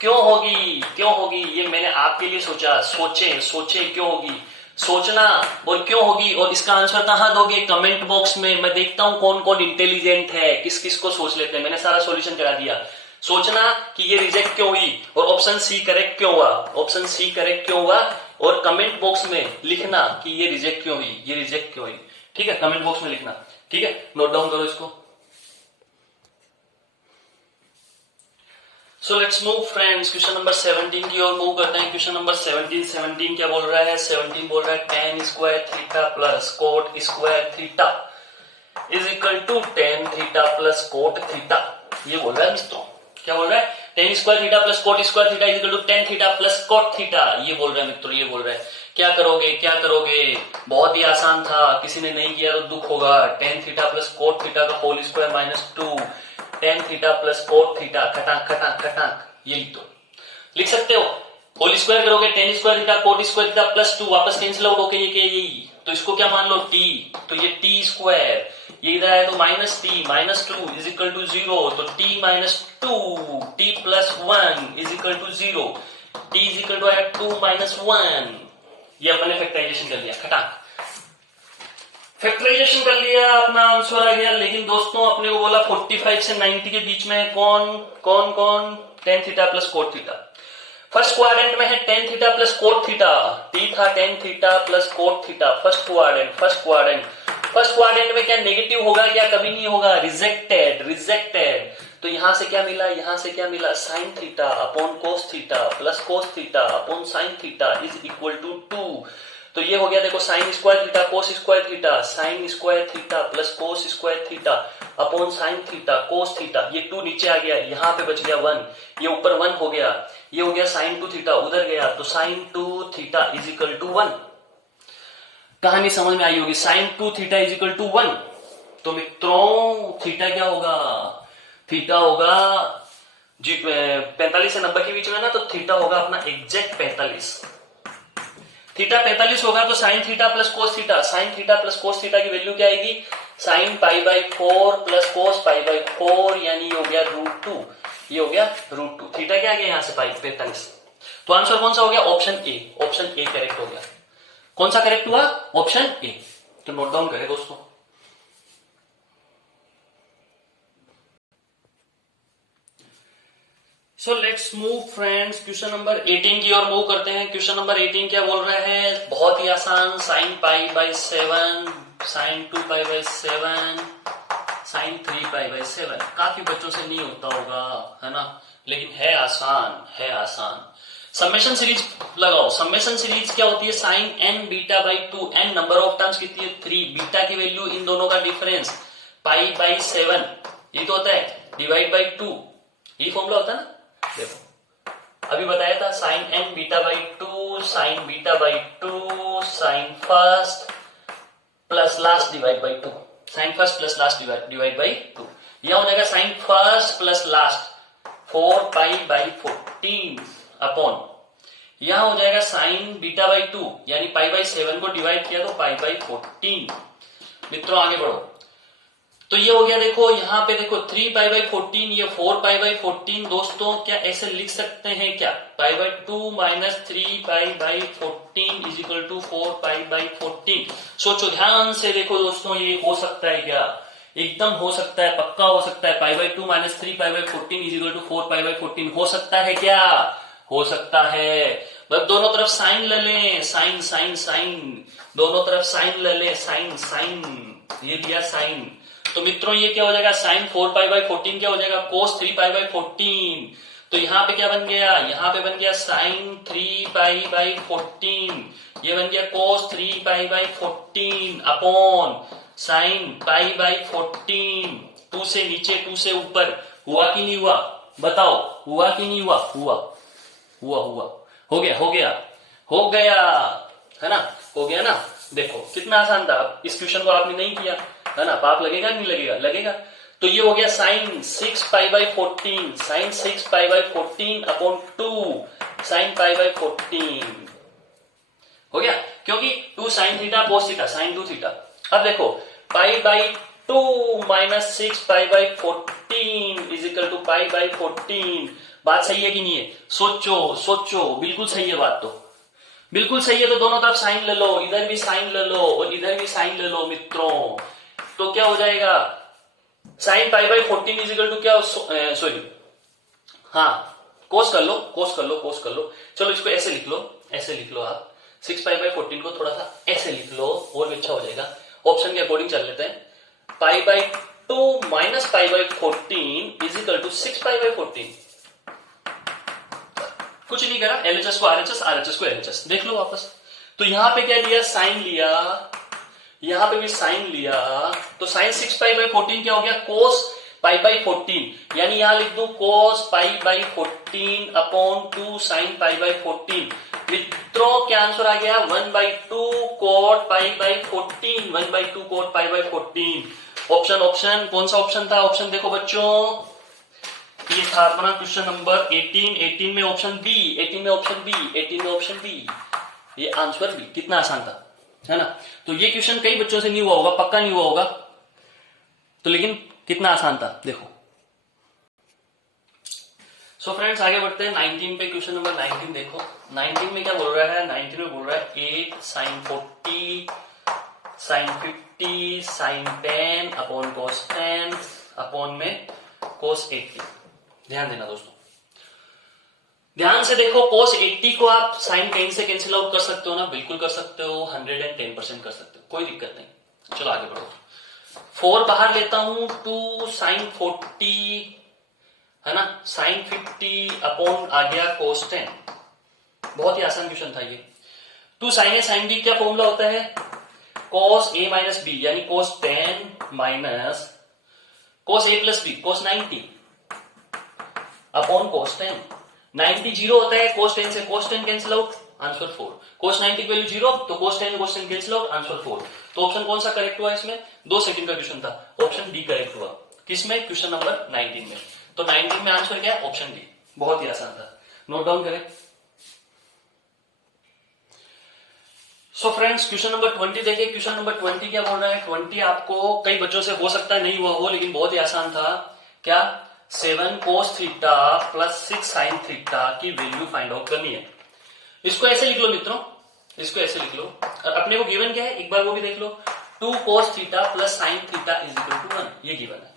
क्यों होगी? क्यों होगी? ये मैंने आपके लिए सोचा। सोचे क्यों होगी, सोचना और क्यों होगी। और इसका आंसर कहां दोगे? कमेंट बॉक्स में। मैं देखता हूं कौन कौन इंटेलिजेंट है, किस किस को सोच लेते हैं। मैंने सारा सॉल्यूशन करा दिया। सोचना कि ये रिजेक्ट क्यों हुई और ऑप्शन सी करेक्ट क्यों हुआ, ऑप्शन सी करेक्ट क्यों हुआ, और कमेंट बॉक्स में लिखना कि ये रिजेक्ट क्यों हुई, ये रिजेक्ट क्यों हुई। ठीक है, कमेंट बॉक्स में लिखना। ठीक है, नोट डाउन करो इसको। So let's move friends, question number 17 की ओर मूव करते हैं। क्वेश्चन नंबर 17 क्या बोल रहा है? 17 बोल रहा है tan square theta plus cot square theta is equal to tan theta plus cot theta. ये बोल रहा है मित्रों, क्या बोल रहा है? tan square theta plus cot square theta is equal to tan theta plus cot theta. ये बोल रहा है मित्रों, ये बोल रहा है। क्या करोगे, क्या करोगे? बहुत ही आसान था, किसी ने नहीं किया तो दुख होगा। tan theta plus cot theta का whole square -2 tan theta plus cot theta, खटाक खटाक खटाक, ये लिख सकते हो। होल स्क्वायर करोगे tan square theta cot square theta plus 2, वापस कैंसिल आउट होके ये यही, तो इसको क्या मान लो t, तो ये t स्क्वायर, ये इधर आया तो -t -2 इज इक्वल टू 0, तो t -2 t plus 1 is equal to 0, t is equal to आया 2 -1। ये अपने फैक्टराइजेशन कर लिया, खटाक फैक्टराइजेशन कर लिया, अपना आंसर आ गया। लेकिन दोस्तों अपने को बोला 45 से 90 के बीच में है कौन कौन कौन? tan theta plus cot theta. First quadrant में है tan theta plus cot theta, t था tan theta plus cot theta. First quadrant में क्या नेगेटिव होगा? क्या कभी नहीं होगा, रिजेक्टेड। तो यहां से क्या मिला, यहां से क्या मिला? Sine theta upon cos theta plus cos theta upon sine theta is equal to 2। तो ये हो गया, देखो sine square theta cos square theta, sine square theta plus cos square theta upon sine theta cos theta. ये 2 नीचे आ गया, यहां पे बच गया 1, ये ऊपर 1 हो गया, ये हो गया साइन 2 थीटा उधर गया, तो sine 2 theta is equal to 1। कहानी समझ में आई होगी, sine 2 theta is equal to 1। तो मित्रों थीटा क्या होगा? थीटा होगा जी 45 से 90 के बीच में ना, तो थीटा होगा अपना एग्जैक्ट 45। थीटा 45 होगा तो sine theta plus cos theta, sine theta plus cos theta की वैल्यू क्या आएगी? साइन π/4 प्लस कोस π/4 यानी ये हो गया √2, ये हो गया √2। थीटा क्या आ गया यहां से 45। तो आंसर कौन सा हो गया? Option A, option A correct हो गया। कौन सा करेक्ट हुआ? Option A. तो नोट डाउन करें दोस्तों। So let's move friends, question number 18 की ओर मूव करते हैं। क्वेश्चन नंबर 18 क्या बोल रहा है? बहुत ही आसान, साइन π/7 साइन 2π/7 साइन 3π/7। काफी बच्चों से नहीं होता होगा, है ना, लेकिन है आसान, है आसान। समेशन सीरीज लगाओ। समेशन सीरीज क्या होती है? Sine n β/2, n number of terms कितनी है? 3, बीटा की वैल्यू इन दोनों का डिफरेंस π/7, ये तो होता है डिवाइड बाई 2, यही फॉर्मूला होता है ना। देखो अभी बताया था, sine n β/2 sine β/2 sine first plus last divide by 2, sine first plus last divide by 2। यह हो जाएगा sine first plus last 4π/14 upon, यहां हो जाएगा साइन बीटा बाई 2 यानी पाई बाई 7 को डिवाइड किया तो पाई बाई 14। मित्रों आगे बढ़ो, तो ये हो गया, देखो यहाँ पे देखो 3 पाई बाई 14, ये 4 पाई बाई 14। दोस्तों क्या ऐसे लिख सकते हैं क्या, pi by 2 minus 3 pi by 14 is equal to 4 pi by 14। सोचो ध्यान से, देखो दोस्तों ये हो सकता है क्या, एकदम हो सकता है, पक्का हो सकता है। Pi by 2 minus 3 pi by 14 is equal to 4 pi by 14 हो सकता है क्या, हो सकता है। बस दोनों तरफ साइन ले लें, साइन साइन साइन, दोनों तरफ साइन ले लें, साइन साइन, ये दिया साइन। तो मित्रों ये क्या हो जाएगा, साइन 4 पाई बाई 14 क्या हो जाएगा, कोस 3 पाई बाई 14। तो यहाँ पे क्या बन गया, यहाँ पे बन गया साइन 3 पाई बाई 14, ये बन गया कोस 3 pi by 14 upon sine pi by 14। 2 से नीचे 2 से ऊपर, हुआ कि नहीं हुआ, बताओ हुआ कि नहीं हुआ, हुआ हुआ हुआ, हो गया हो गया हो गया, है ना, हो गया ना। देखो कितना आसान था, इस क्वेश्चन को आपने नहीं किया है ना, पाप लगेगा नहीं लगेगा, लगेगा। तो ये हो गया sine 6 pi by 14, sine 6 pi by 14 upon 2 sine pi by 14 हो गया, क्योंकि 2 sine theta cos theta sine 2 theta. अब देखो pi by 2 minus 6 pi by 14 is equal to pi by 14। बात सही है कि नहीं है, सोचो सोचो, बिल्कुल सही है बात, तो बिल्कुल सही है। तो दोनों तरफ साइन ले लो, इधर भी साइन ले लो और इधर भी साइन ले लो मित्रों। तो क्या हो जाएगा, sine pi by 14 is equal to क्या, सॉरी हाँ कोस कर लो, कोस कर लो, कोस कर लो। चलो इसको ऐसे लिख लो, ऐसे लिख लो आप, 6 पाई बाई 14 को थोड़ा सा ऐसे लिख लो और भी अच्छा हो जाएगा। ऑप्शन के अकॉर्डिंग चल लेते हैं। Pi by 2 minus pi by 14 is equal to 6 pi by 14। कुछ नहीं करा, एलएचएस को आरएचएस, आरएचएस को एलएचएस, देख लो वापस। तो यहां पे क्या लिया, साइन लिया, यहां पे भी साइन लिया, तो साइन 6 पाई बाई 14 क्या हो गया, कोस पाई बाई 14, यानी यहां लिख दू cos pi by 14 upon 2 sine pi by 14। मित्रों क्या आंसर आ गया, 1/2 cot pi by 14, 1/2 cot pi by 14। Option, option कौन सा ऑप्शन था, ऑप्शन देखो बच्चों, ये था अपना क्वेश्चन नंबर 18। 18 में ऑप्शन बी, 18 में ऑप्शन बी, 18 में ऑप्शन बी, ये आंसर बी। कितना आसान था, है ना। तो ये क्वेश्चन कई बच्चों से नहीं हुआ होगा, पक्का नहीं हुआ होगा, तो लेकिन कितना आसान था देखो। सो फ्रेंड्स आगे बढ़ते हैं 19 पे। क्वेश्चन नंबर 19 देखो, 19 में क्या बोल रहा है, 19 में बोल रहा है 8 sine 40 sine 50 sine 10 upon cos 10 upon में कोस 80। ध्यान देना दोस्तों, ध्यान से देखो, कोस 80 को आप साइन 10 से कैंसिल आउट कर सकते हो ना, बिल्कुल कर सकते हो, 110% कर सकते हो, कोई दिक्कत नहीं। चलो आगे बढ़ो, 4 बाहर लेता हूं, 2 साइन 40 है ना, साइन 50 अपॉन आ गया कोस 10। बहुत ही आसान क्वेश्चन था ये। 2 साइन ए साइन बी क्या फॉर्मूला होता है, कोस ए माइनस बी, यानी कोस 10 माइनस कोस ए प्लस बी, कोस 90 अपॉन कोस 10। 90 जीरो होता है, कोस 10 से कोस 10 कैंसिल आउट, आंसर 4। कोस 90 की वैल्यू 0, तो कोस 10 कैंसिल आउट, आंसर 4। तो ऑप्शन कौन सा करेक्ट हुआ इसमें, 2 सेकंड का क्वेश्चन था, ऑप्शन डी करेक्ट हुआ। किसमें, क्वेश्चन नंबर 19 में। तो 19 में आंसर क्या है, ऑप्शन डी। बहुत ही आसान था, नोट डाउन करें। सो फ्रेंड्स क्वेश्चन नंबर 20 देखिए। क्वेश्चन नंबर 20 क्या बोल रहा है, 20 आपको कई बच्चों से हो सकता है नहीं हुआ हो, लेकिन बहुत ही आसान था। क्या, 7 कोस थीटा प्लस 6 साइन थीटा की वैल्यू फाइंड आउट करनी है। इसको ऐसे लिख लो मित्रों, इसको ऐसे लिख लो, और अपने को गिवन क्या है एक बार वो भी देख लो, 2 cos theta plus sine theta is equal to 1, ये गिवन है।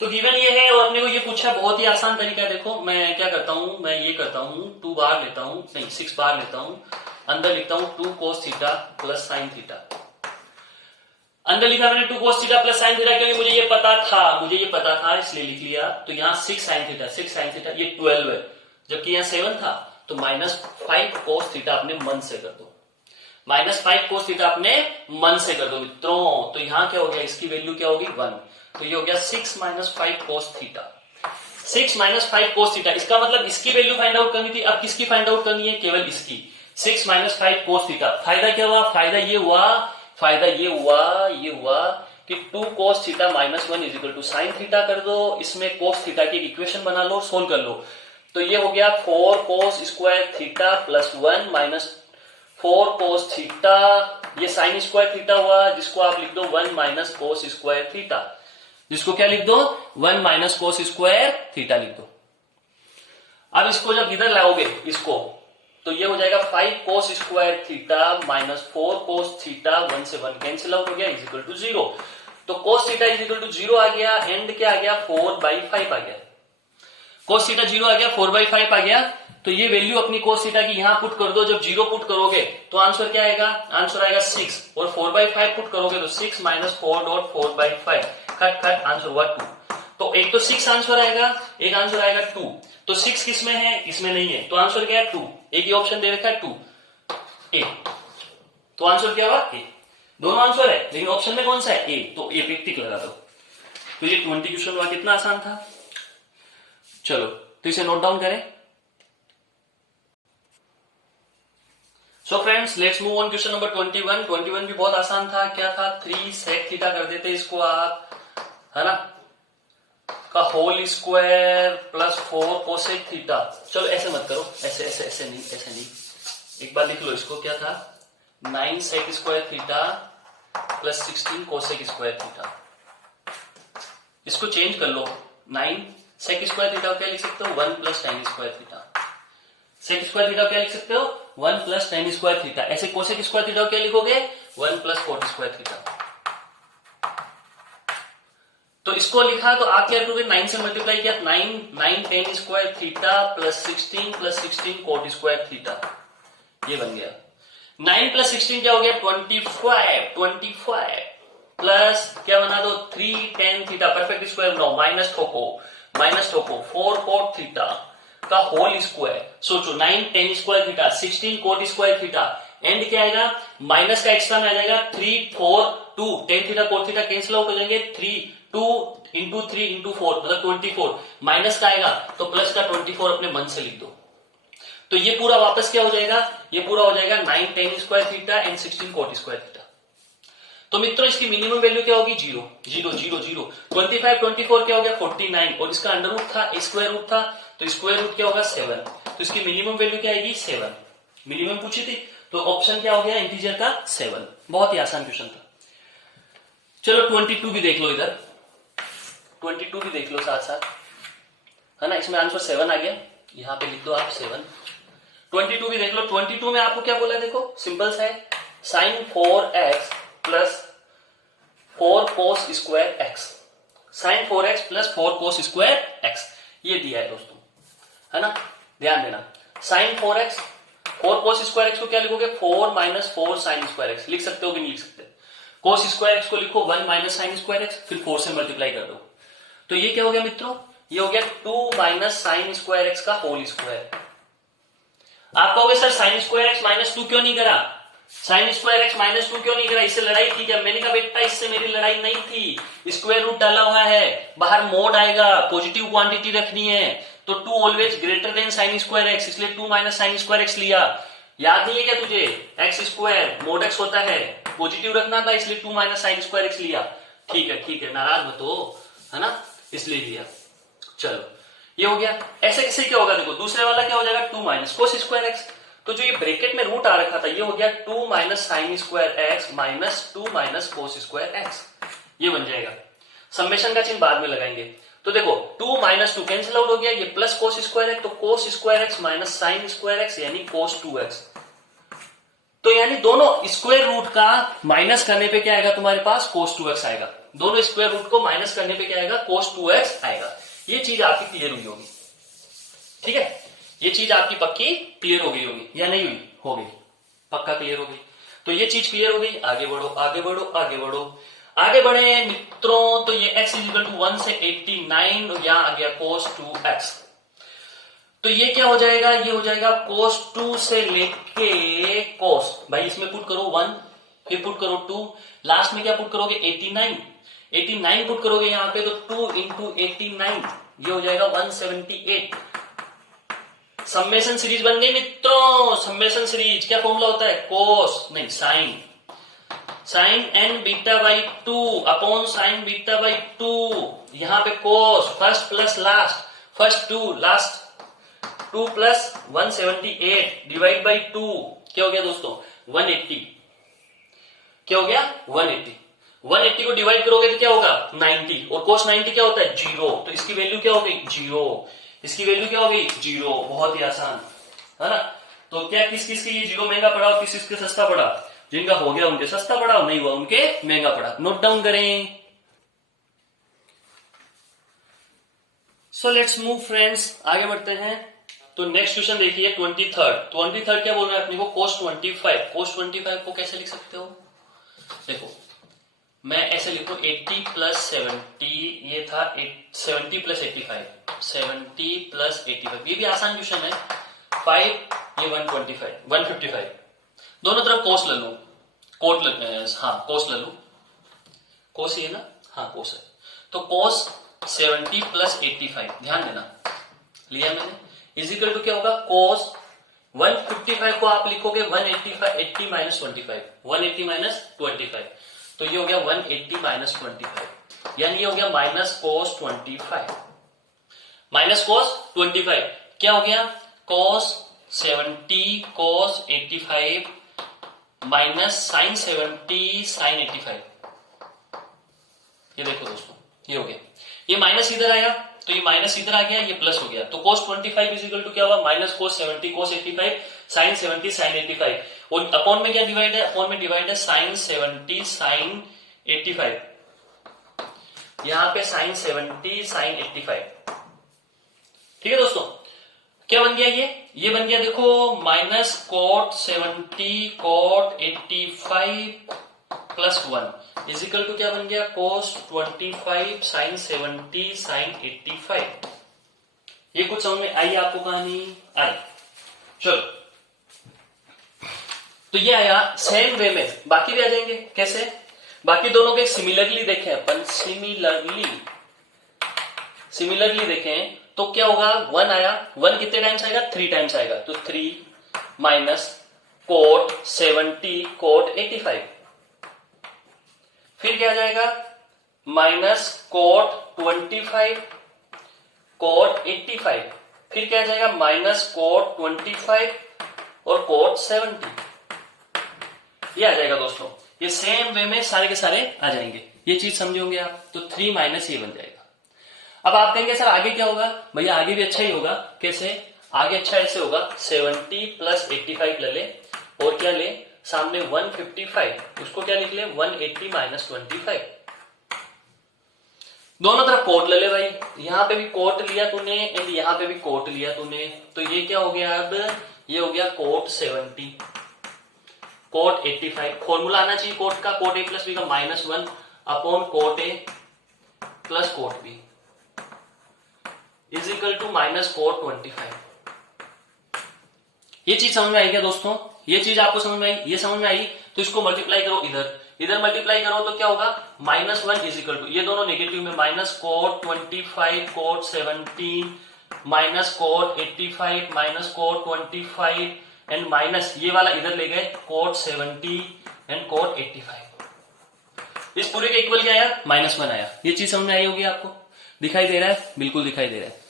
तो गिवन ये है और अपने को ये पूछा, बहुत ही आसान तरीका है। देखो मैं क्या करता हूं, मैं ये करता हूं, 2 बार लेता हूं, नहीं 6 बार लेता हूं, अंदर लिखता हूं 2 cos theta plus sine theta. अंदर लिखा मैंने 2 cos theta plus sine theta, क्योंकि मुझे ये पता था, इसलिए लिख लिया। तो यहाँ 6 साइन थीटा, ये 12 है, जबकि यहाँ 7 था, तो -5 कोस थीटा अपने मन से कर दो, -5 कोस थीटा अपने मन से कर दो मित्रों। तो यहाँ क्या हो गया, इसकी वैल्यू क्या होगी, 1। तो ये हो गया 6 - 5 कोस थीटा, 6 - 5 कोस थीटा। इसका मतलब इसकी वैल्यू फाइंड आउट करनी थी, अब किसकी फाइंड आउट करनी है, केवल इसकी, 6 - 5 कोस थीटा। फायदा क्या हुआ, फायदा ये हुआ कि 2 cos theta -1 is equal to sine theta कर दो, इसमें कोस थीटा की इक्वेशन बना लो, सोल्व कर लो। तो ये हो गया 4 cos square theta plus 1 minus 4 cos theta, ये साइन स्क्वायर थीटा हुआ, जिसको आप लिख दो 1 माइनस कोस स्क्वायर थीटा, जिसको क्या लिख दो 1 माइनस कोस स्क्वायर थीटा लिख दो। अब इसको जब इधर लाओगे इसको, तो ये हो जाएगा 5 cos square theta minus 4 cos theta, 1 से 1 कैंसिल आउट हो गया, इज इक्वल टू 0। तो cos theta is equal to 0 आ गया, एंड क्या आ गया 4/5 आ गया। cos थीटा 0 आ गया, 4/5 आ गया। तो ये वैल्यू अपनी cos थीटा की यहां पुट कर दो। जब 0 पुट करोगे तो आंसर क्या आएगा, आंसर आएगा 6, और 4/5 पुट करोगे तो 6 माइनस 4.4/5, कट कट आंसर हुआ 2। तो एक तो 6 आंसर आएगा, एक आंसर आएगा 2। तो 6 किसमें है, इसमें नहीं है, तो आंसर क्या है 2। एक ही ऑप्शन दे रखा है 2 ए, तो आंसर क्या हुआ ए। दोनों आंसर है, लेकिन ऑप्शन में कौन सा है ए, तो ए पे टिक लगा दो। तो ये 20 क्वेश्चन हुआ, कितना आसान था। चलो तो इसे नोट डाउन करें। So friends let's move on question number 21। 21 भी बहुत आसान था। क्या था, 3 sec थीटा कर देते इसको आप, है ना, का whole square plus 4 cosec theta. चलो ऐसे मत करो, ऐसे ऐसे ऐसे नहीं, ऐसे नहीं, एक बार लिख लो इसको। क्या था, 9 sec square theta plus 16 cosec square theta. इसको चेंज कर लो, 9 sec स्क्वायर थीटा क्या लिख सकते हो, 1 plus tan square theta. sec square theta क्या लिख सकते हो, 1 प्लस tan स्क्वायर थीटा। ऐसे कोसेक स्क्वायर थीटा क्या लिखोगे, 1 प्लस cot स्क्वायर थीटा। तो इसको लिखा तो आप क्या करोगे, 9 से मल्टीप्लाई किया, 9 tan square theta plus 16 cot square theta, ये बन गया। 9 प्लस 16 क्या हो गया, 25 प्लस क्या बना दो 3 tan थीटा, परफेक्ट स्क्वायर बनाओ, माइनस ठोको 4 cot थीटा का होल स्क्वायर। सोचो 9 tan square theta, 16 cot square theta, and क्या आएगा, माइनस का एक्स्ट्रा में आ जाएगा 3 4 2 tan theta cot theta cancel out हो जाएंगे, 2 इंटू 3 इंटू 4 मतलब 24, माइनस का आएगा तो प्लस का 24 अपने मन से लिख दो। तो ये पूरा वापस क्या हो जाएगा, ये पूरा हो जाएगा 9 tan square theta and 16 cot square theta. तो मित्रों इसकी मिनिमम वैल्यू क्या होगी, 0 0 0 0। 25 24 क्या हो गया 49, और इसका अंडर रूट था, स्क्वायर रूट था, तो स्क्वायर रूट क्या होगा 7। तो इसकी मिनिमम वैल्यू क्या आएगी 7, मिनिमम पूछी थी, तो ऑप्शन क्या हो गया इंटीजर का 7। बहुत ही आसान क्वेश्चन था। चलो 22 भी देख लो, इधर 22 भी देख लो साथ साथ, है ना, इसमें आंसर 7 आ गया, यहां पे लिख दो आप 7। 22 भी देख लो। 22 में आपको क्या बोला, देखो सिंपल सा है, sin 4x plus 4 cos square x, sin 4x plus 4 cos square x, ये दिया है दोस्तों, है ना, ध्यान देना। sin 4x 4 cos square x को क्या लिखोगे, 4 माइनस 4 sin स्क्वायर एक्स, लिख सकते हो कि नहीं लिख सकते। cos स्क्वायर एक्स को लिखो 1 माइनस sin स्क्वायर एक्स, फिर 4 से मल्टीप्लाई कर दो। तो ये क्या हो गया मित्रों, ये हो गया 2 माइनस sin स्क्वायर एक्स का होल स्क्वायर। आप कहोगे sir sin square x minus 2 क्यों नहीं करा, sin स्क्वायर एक्स माइनस 2 क्यों नहीं करा, इससे लड़ाई थी क्या। मैंने कहा बेटा इससे मेरी लड़ाई नहीं थी, स्क्वायर रूट डाला हुआ है, बाहर मोड आएगा, पॉजिटिव क्वांटिटी रखनी है, तो 2 always greater than sin square x, इसलिए 2 माइनस sin स्क्वायर एक्स लिया। याद नहीं है क्या तुझे, एक्स स्क्वायर मोड एक्स होता है, पॉजिटिव रखना था, इसलिए 2 माइनस sin स्क्वायर एक्स लिया। ठीक है, नाराज मत हो, है ना, इसलिए लिया। चलो ये हो गया। ऐसे कैसे क्या होगा, देखो दूसरे वाला क्या हो जाएगा 2 माइनस cos स्क्वायर एक्स। तो जो ये ब्रैकेट में रूट आ रखा था, ये हो गया 2 minus sin square x minus 2 minus cos square x, ये बन जाएगा। समेशन का चिन्ह बाद में लगाएंगे। तो देखो 2 माइनस 2 कैंसिल आउट हो गया, ये प्लस cos स्क्वायर एक्स, तो cos square x minus sin square x यानी cos 2x। तो यानी दोनों स्क्वायर रूट का माइनस करने पे क्या आएगा तुम्हारे पास, cos 2x आएगा। दोनों स्क्वायर रूट को माइनस करने पे क्या आएगा, cos 2x आएगा। ये चीज आपकी क्लियर हुई होगी, ठीक है, ये चीज आपकी पक्की क्लियर हो गई होगी या नहीं हुई, हो गई, पक्का क्लियर हो गई। तो ये चीज क्लियर हो गई। आगे बढ़ो आगे बढ़ो आगे बढ़ो, आगे बढ़े मित्रों। तो ये x इक्वल टू 1 से 89, और यहां आ गया cos 2x। तो ये क्या हो जाएगा, ये हो जाएगा cos 2 से लेके cos, भाई इसमें पुट करो 1, फिर पुट करो 2, लास्ट में क्या पुट करोगे 89 पुट करोगे यहां पे, तो 2 इंटू 89 ये हो जाएगा 178। समेशन सीरीज बन गई मित्रों। समेशन सीरीज क्या फॉर्मूला होता है, कोस नहीं sine N beta by 2 upon sine beta by 2, यहां पे cos first plus last, first 2 last 2 plus 178 divide by 2 क्या हो गया दोस्तों 180। क्या हो गया 180। 180 को डिवाइड करोगे तो क्या होगा 90 और cos 90 क्या होता है 0, तो इसकी वैल्यू क्या हो गई 0, इसकी वैल्यू क्या हो गई 0। बहुत ही आसान है ना। तो क्या किस किस के ये 0 महंगा पड़ा और किस किसके सस्ता पड़ा, जिनका हो गया उनके सस्ता पड़ा और नहीं हुआ उनके महंगा पड़ा। नोट डाउन करें। सो लेट्स मूव फ्रेंड्स, आगे बढ़ते हैं। तो नेक्स्ट क्वेश्चन देखिए 23rd क्या बोल रहा है अपने को cos 25। cos 25 को कैसे लिख सकते हो, देखो मैं ऐसे लिखूं 80 प्लस 70, ये था 70 प्लस 85, 70 प्लस 85, ये भी आसान क्वेश्चन है। 5 ये 155, दोनों तरफ कोस ले लूं, हाँ कोस ले लूं, कोस ही है ना, हाँ कोस है। तो कोस 70 प्लस 85 ध्यान देना, लिया मैंने, इजिकल टू क्या होगा कोस 155 को आप लिखोगे 185 80 माइनस 25, 180 माइनस 25, तो ये हो गया 180 माइनस 25, यानी ये हो गया माइनस कोस 25, माइनस कोस 25 क्या हो गया कोस 70 कोस 85 माइनस साइन 70 साइन 85। ये देखो दोस्तों ये हो गया, ये माइनस इधर आया तो ये माइनस इधर आ गया, ये प्लस हो गया, तो cos 25 इज इक्वल टू क्या हुआ minus cos 70 cos 85 sine 70 sine 85, और अपॉन में क्या डिवाइड है, अपॉन में डिवाइड है साइन 70 साइन 85, यहां पे साइन 70 साइन 85। ठीक है दोस्तों, क्या बन गया ये बन गया देखो minus cot 70 cot 85 plus 1 is equal to क्या बन गया cos 25 साइन 70 साइन 85। ये कुछ समझ में आई आपको कहानी, आई। चलो तो ये आया, सेम वे में बाकी भी आ जाएंगे। कैसे, बाकी दोनों के सिमिलरली देखें अपन, सिमिलरली देखें तो क्या होगा 1 आया, 1 कितने टाइम्स आएगा 3 टाइम्स आएगा, तो 3 माइनस cot 70 cot 85, फिर क्या आ जाएगा माइनस cot 25 cot 85, फिर क्या आ जाएगा माइनस cot 25 और cot 70, ये आ जाएगा दोस्तों। ये सेम वे में सारे के सारे आ जाएंगे, ये चीज समझे होंगे आप। तो 3 माइनस ये बन जाएगा। अब आप कहेंगे सर आगे क्या होगा, भैया आगे भी अच्छा ही होगा। कैसे, आगे अच्छा ऐसे होगा 70 प्लस 85 ले ले और क्या ले सामने 155, उसको क्या लिख ले 180 माइनस 25, दोनों तरफ कोट ले ले भाई, यहां पे भी कोट लिया तूने एंड यहां पे भी कोट लिया तूने, तो ये क्या हो गया अब, ये हो गया कोट 70 कोट 85। फॉर्मूला आना चाहिए कोट का, कोट ए प्लस बी का -1 upon cot A plus cot B is equal to minus cot 25। ये चीज समझ में आई क्या दोस्तों, ये चीज आपको समझ में आई, ये समझ में आई तो इसको मल्टीप्लाई करो, इधर मल्टीप्लाई करो तो क्या होगा -1 इज इक्वल टू, ये दोनों नेगेटिव में minus cot 25 cot 17 minus cot 85 minus cot 25 and minus ये वाला इधर ले गए कोट 70 एंड कोट 85। इस पूरे के इक्वल क्या आया -1 आया। ये चीज समझ में आई होगी आपको, दिखाई दे रहा है, बिल्कुल दिखाई दे रहा है।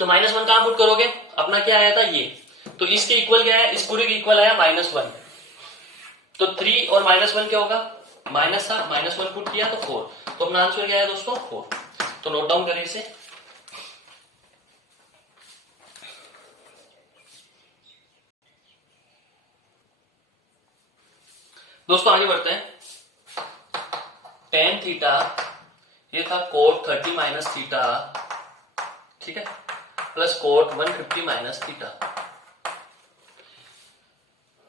तो -1 कहां पुट करोगे, अपना क्या आया था ये, तो इसके इक्वल क्या है, इस पूरे के इक्वल आया -1, तो 3 और -1 क्या होगा माइनस था, -1 पुट किया तो 4, तो अपना आंसर क्या है दोस्तों 4। तो नोट डाउन करें इसे। दोस्तों आगे बढ़ते हैं। tan थीटा ये था कोट 30 माइनस थीटा, ठीक है, प्लस कोट 150 माइनस थीटा।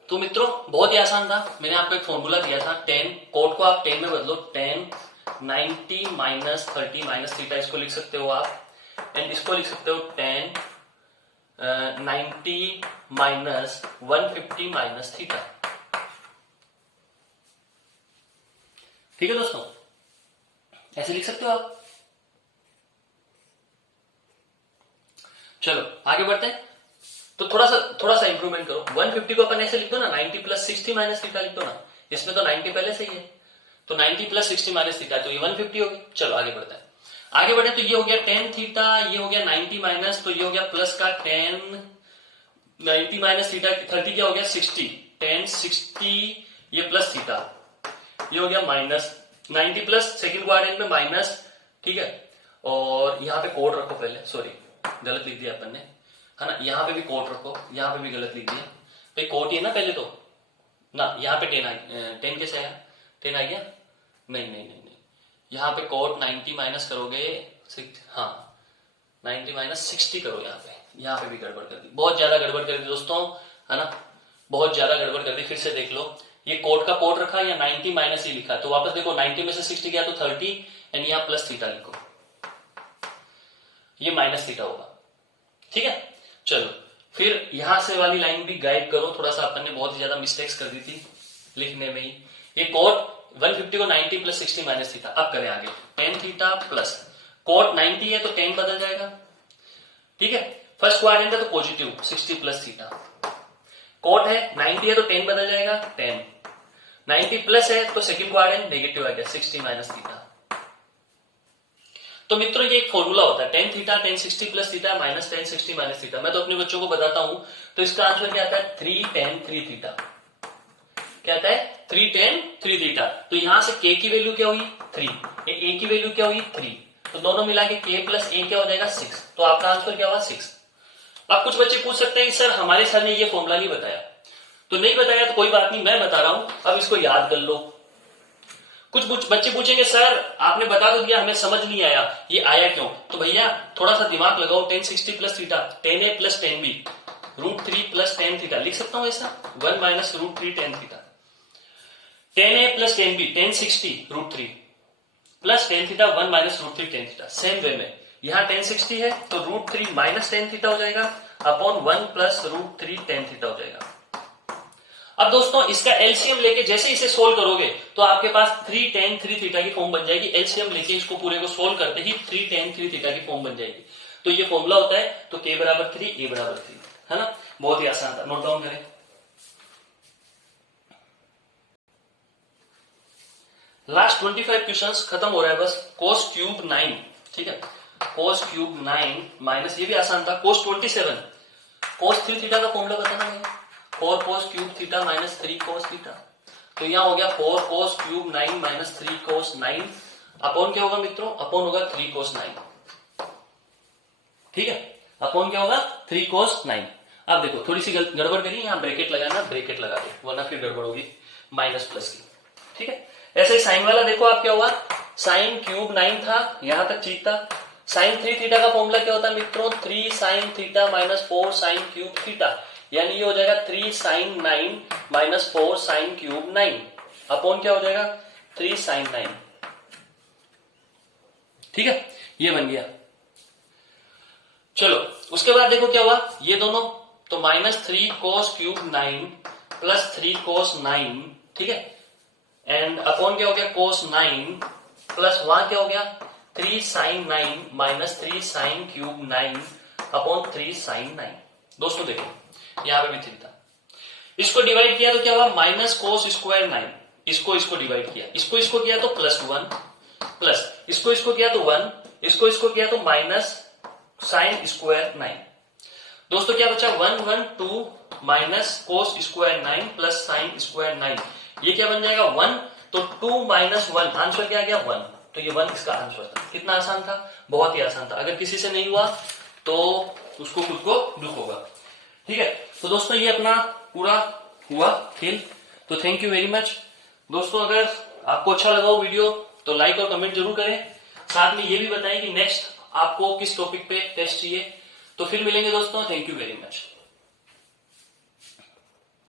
तो मित्रों बहुत ही आसान था, मैंने आपको एक फॉर्मूला दिया था, tan कोट को आप tan में बदलो, tan 90 माइनस 30 माइनस थीटा इसको लिख सकते हो आप, एंड इसको लिख सकते हो tan 90 माइनस 150 माइनस थीटा। ठीक है दोस्तों, ऐसे लिख सकते हो आप। चलो आगे बढ़ते हैं। तो थोड़ा सा इंप्रूवमेंट करो, 150 को अपन ऐसे लिख दो ना 90 प्लस 60 माइनस थीटा लिख दो ना, इसमें तो 90 पहले से ही है, तो 90 प्लस 60 माइनस थीटा, तो ये 150 होगी। चलो आगे बढ़ते हैं। आगे बढ़े तो ये हो गया टेन थीटा, ये हो गया 90 माइनस, तो ये हो गया प्लस का 10, 90 माइनस थीटा 30 क्या हो गया 60, 10 60, ये प्लस थीटा, ये हो गया माइनस 90 प्लस सेकंड क्वाड्रेंट में माइनस, ठीक है। और यहाँ पे कोड रखो पहले, सॉरी गलत लिख दिया अपन ने, है ना, यहाँ पे भी कोड रखो, यहाँ पे भी गलत लिख दिया, तो कोड ही है ना पहले तो ना, यहाँ पे 10 कैसे आया, 10 आ गया, नहीं, यहाँ पे कोड 90 माइनस करोगे, हाँ 90 माइनस 60 करो, यहाँ पे भी गड़बड़ कर दी, बहुत ज्यादा गड़बड़ कर दी दोस्तों, है ना, बहुत ज्यादा गड़बड़ कर दी। फिर से देख लो, ये कोड का कोड रखा या 90 माइनस ही लिखा, तो वापस देखो 90 में से 60 गया तो 30 एंड यहाँ प्लस थीटा लिखो, ये माइनस थीटा होगा, ठीक है। चलो फिर यहां से वाली लाइन भी गाइड करो, थोड़ा सा अपन ने बहुत ही ज्यादा मिस्टेक्स कर दी थी लिखने में ही। ये कोड 150 को 90 प्लस 60 माइनस थीटा, अब करें आगे, 10 थीटा प्लस कोड 90 है तो 10 बदल जाएगा, ठीक है। फर्स्ट क्वाड्रेंट है तो पॉजिटिव 60 प्लस थीटा, कोड है 90 है तो 10 बदल जाएगा 10, 90 प्लस है तो सेकंड क्वाड्रेंट नेगेटिव आ गया 60 माइनस थीटा। तो मित्रों ये एक फॉर्मूला होता है, 10 theta 10 60 plus theta minus 10 60 minus theta. मैं तो अपने बच्चों को बताता हूं, तो इसका आंसर क्या आता है 3 10 3 थीटा, क्या आता है 3 10 3 थीटा। तो यहां से k की वैल्यू क्या हुई 3, a की वैल्यू क्या हुई 3, तो दोनों मिला के k प्लस a क्या हो जाएगा 6, तो आपका आंसर क्या हुआ 6। अब कुछ बच्चे पूछ सकते हैं कि सर हमारे सर ने ये फॉर्मूला नहीं बताया, तो नहीं बताया तो कोई बात नहीं, मैं बता रहा हूं, अब इसको याद कर लो। कुछ बच्चे पूछेंगे सर आपने बता तो दिया, हमें समझ नहीं आया, ये आया क्यों, तो भैया थोड़ा सा दिमाग लगाओ, 10 60 plus theta 10a plus 10b √3 plus 10 theta, लिख सकता हूं ऐसा 1 minus √3 10 theta, 10a plus 10b 10 60 √3 plus 10 theta 1 minus √3 10 theta. Same way में यहाँ 10 60 है तो √3 माइनस 10 थीटा हो जाएगा अपॉन 1 प्लस √3 10 थीटा हो जाएगा। अब दोस्तों इसका एलसीएम लेके जैसे इसे सोल्व करोगे तो आपके पास 3 tan 3 थीटा की फॉर्म बन जाएगी, एलसीएम लेके इसको पूरे को सोल्व करते ही 3 tan 3 थीटा की फॉर्म बन जाएगी। तो ये फॉर्मूला होता है, तो k बराबर 3 a बराबर 3, है ना, बहुत ही आसान था, नोट डाउन करें। लास्ट 25 क्वेश्चंस खत्म हो रहा है बस, cos क्यूब 9, ठीक है, cos क्यूब 9 माइनस, ये भी आसान था, cos 27, cos 3 थीटा का फॉर्मूला बताना है, 4 cos cube theta minus 3 cos theta, तो यहां हो गया 4 cos cube 9 minus 3 cos 9 upon क्या होगा मित्रों, अपॉन होगा 3 cos 9, ठीक है, अपॉन क्या होगा 3 cos 9। अब देखो थोड़ी सी गड़बड़ करी, यहां ब्रैकेट लगाना, ब्रैकेट लगा दो वरना फिर गड़बड़ होगी माइनस प्लस की, ठीक है। ऐसे ही साइन वाला देखो आप क्या हुआ, साइन क्यूब 9 था, यहां तक ठीक था, साइन 3 थीटा का फॉर्मूला क्या होता है मित्रों, 3 साइन थीटा माइनस 4 साइन क्यूब थीटा, यानी ये हो जाएगा 3 sine 9 minus 4 sine cube 9 upon क्या हो जाएगा 3 साइन 9, ठीक है, ये बन गया। चलो उसके बाद देखो क्या हुआ, ये दोनों तो minus 3 cos cube 9 plus 3 cos 9, ठीक है, एंड अपॉन क्या हो गया cos 9 प्लस वहां क्या हो गया 3 sine 9 minus 3 sine cube 9 upon 3 sine 9। दोस्तों देखो यहां पे भी 3 था, इसको डिवाइड किया तो क्या हुआ माइनस कोस स्क्वायर 9, इसको डिवाइड किया, इसको किया तो प्लस 1 प्लस इसको किया तो 1, इसको किया तो माइनस साइन स्क्वायर 9। दोस्तों क्या बचा 1 1 2 minus cos square 9 plus sine square 9, ये क्या बन जाएगा 1, तो 2 माइनस 1 आंसर क्या आ गया 1, तो ये 1 इसका आंसर था। कितना आसान था, बहुत ही आसान था, अगर किसी से नहीं हुआ तो उसको खुद को दुख होगा, ठीक है। तो दोस्तों ये अपना पूरा हुआ खेल, तो थैंक यू वेरी मच दोस्तों। अगर आपको अच्छा लगा हो वीडियो तो लाइक और कमेंट जरूर करें, साथ में ये भी बताएं कि नेक्स्ट आपको किस टॉपिक पे टेस्ट चाहिए। तो फिर मिलेंगे दोस्तों, थैंक यू वेरी मच।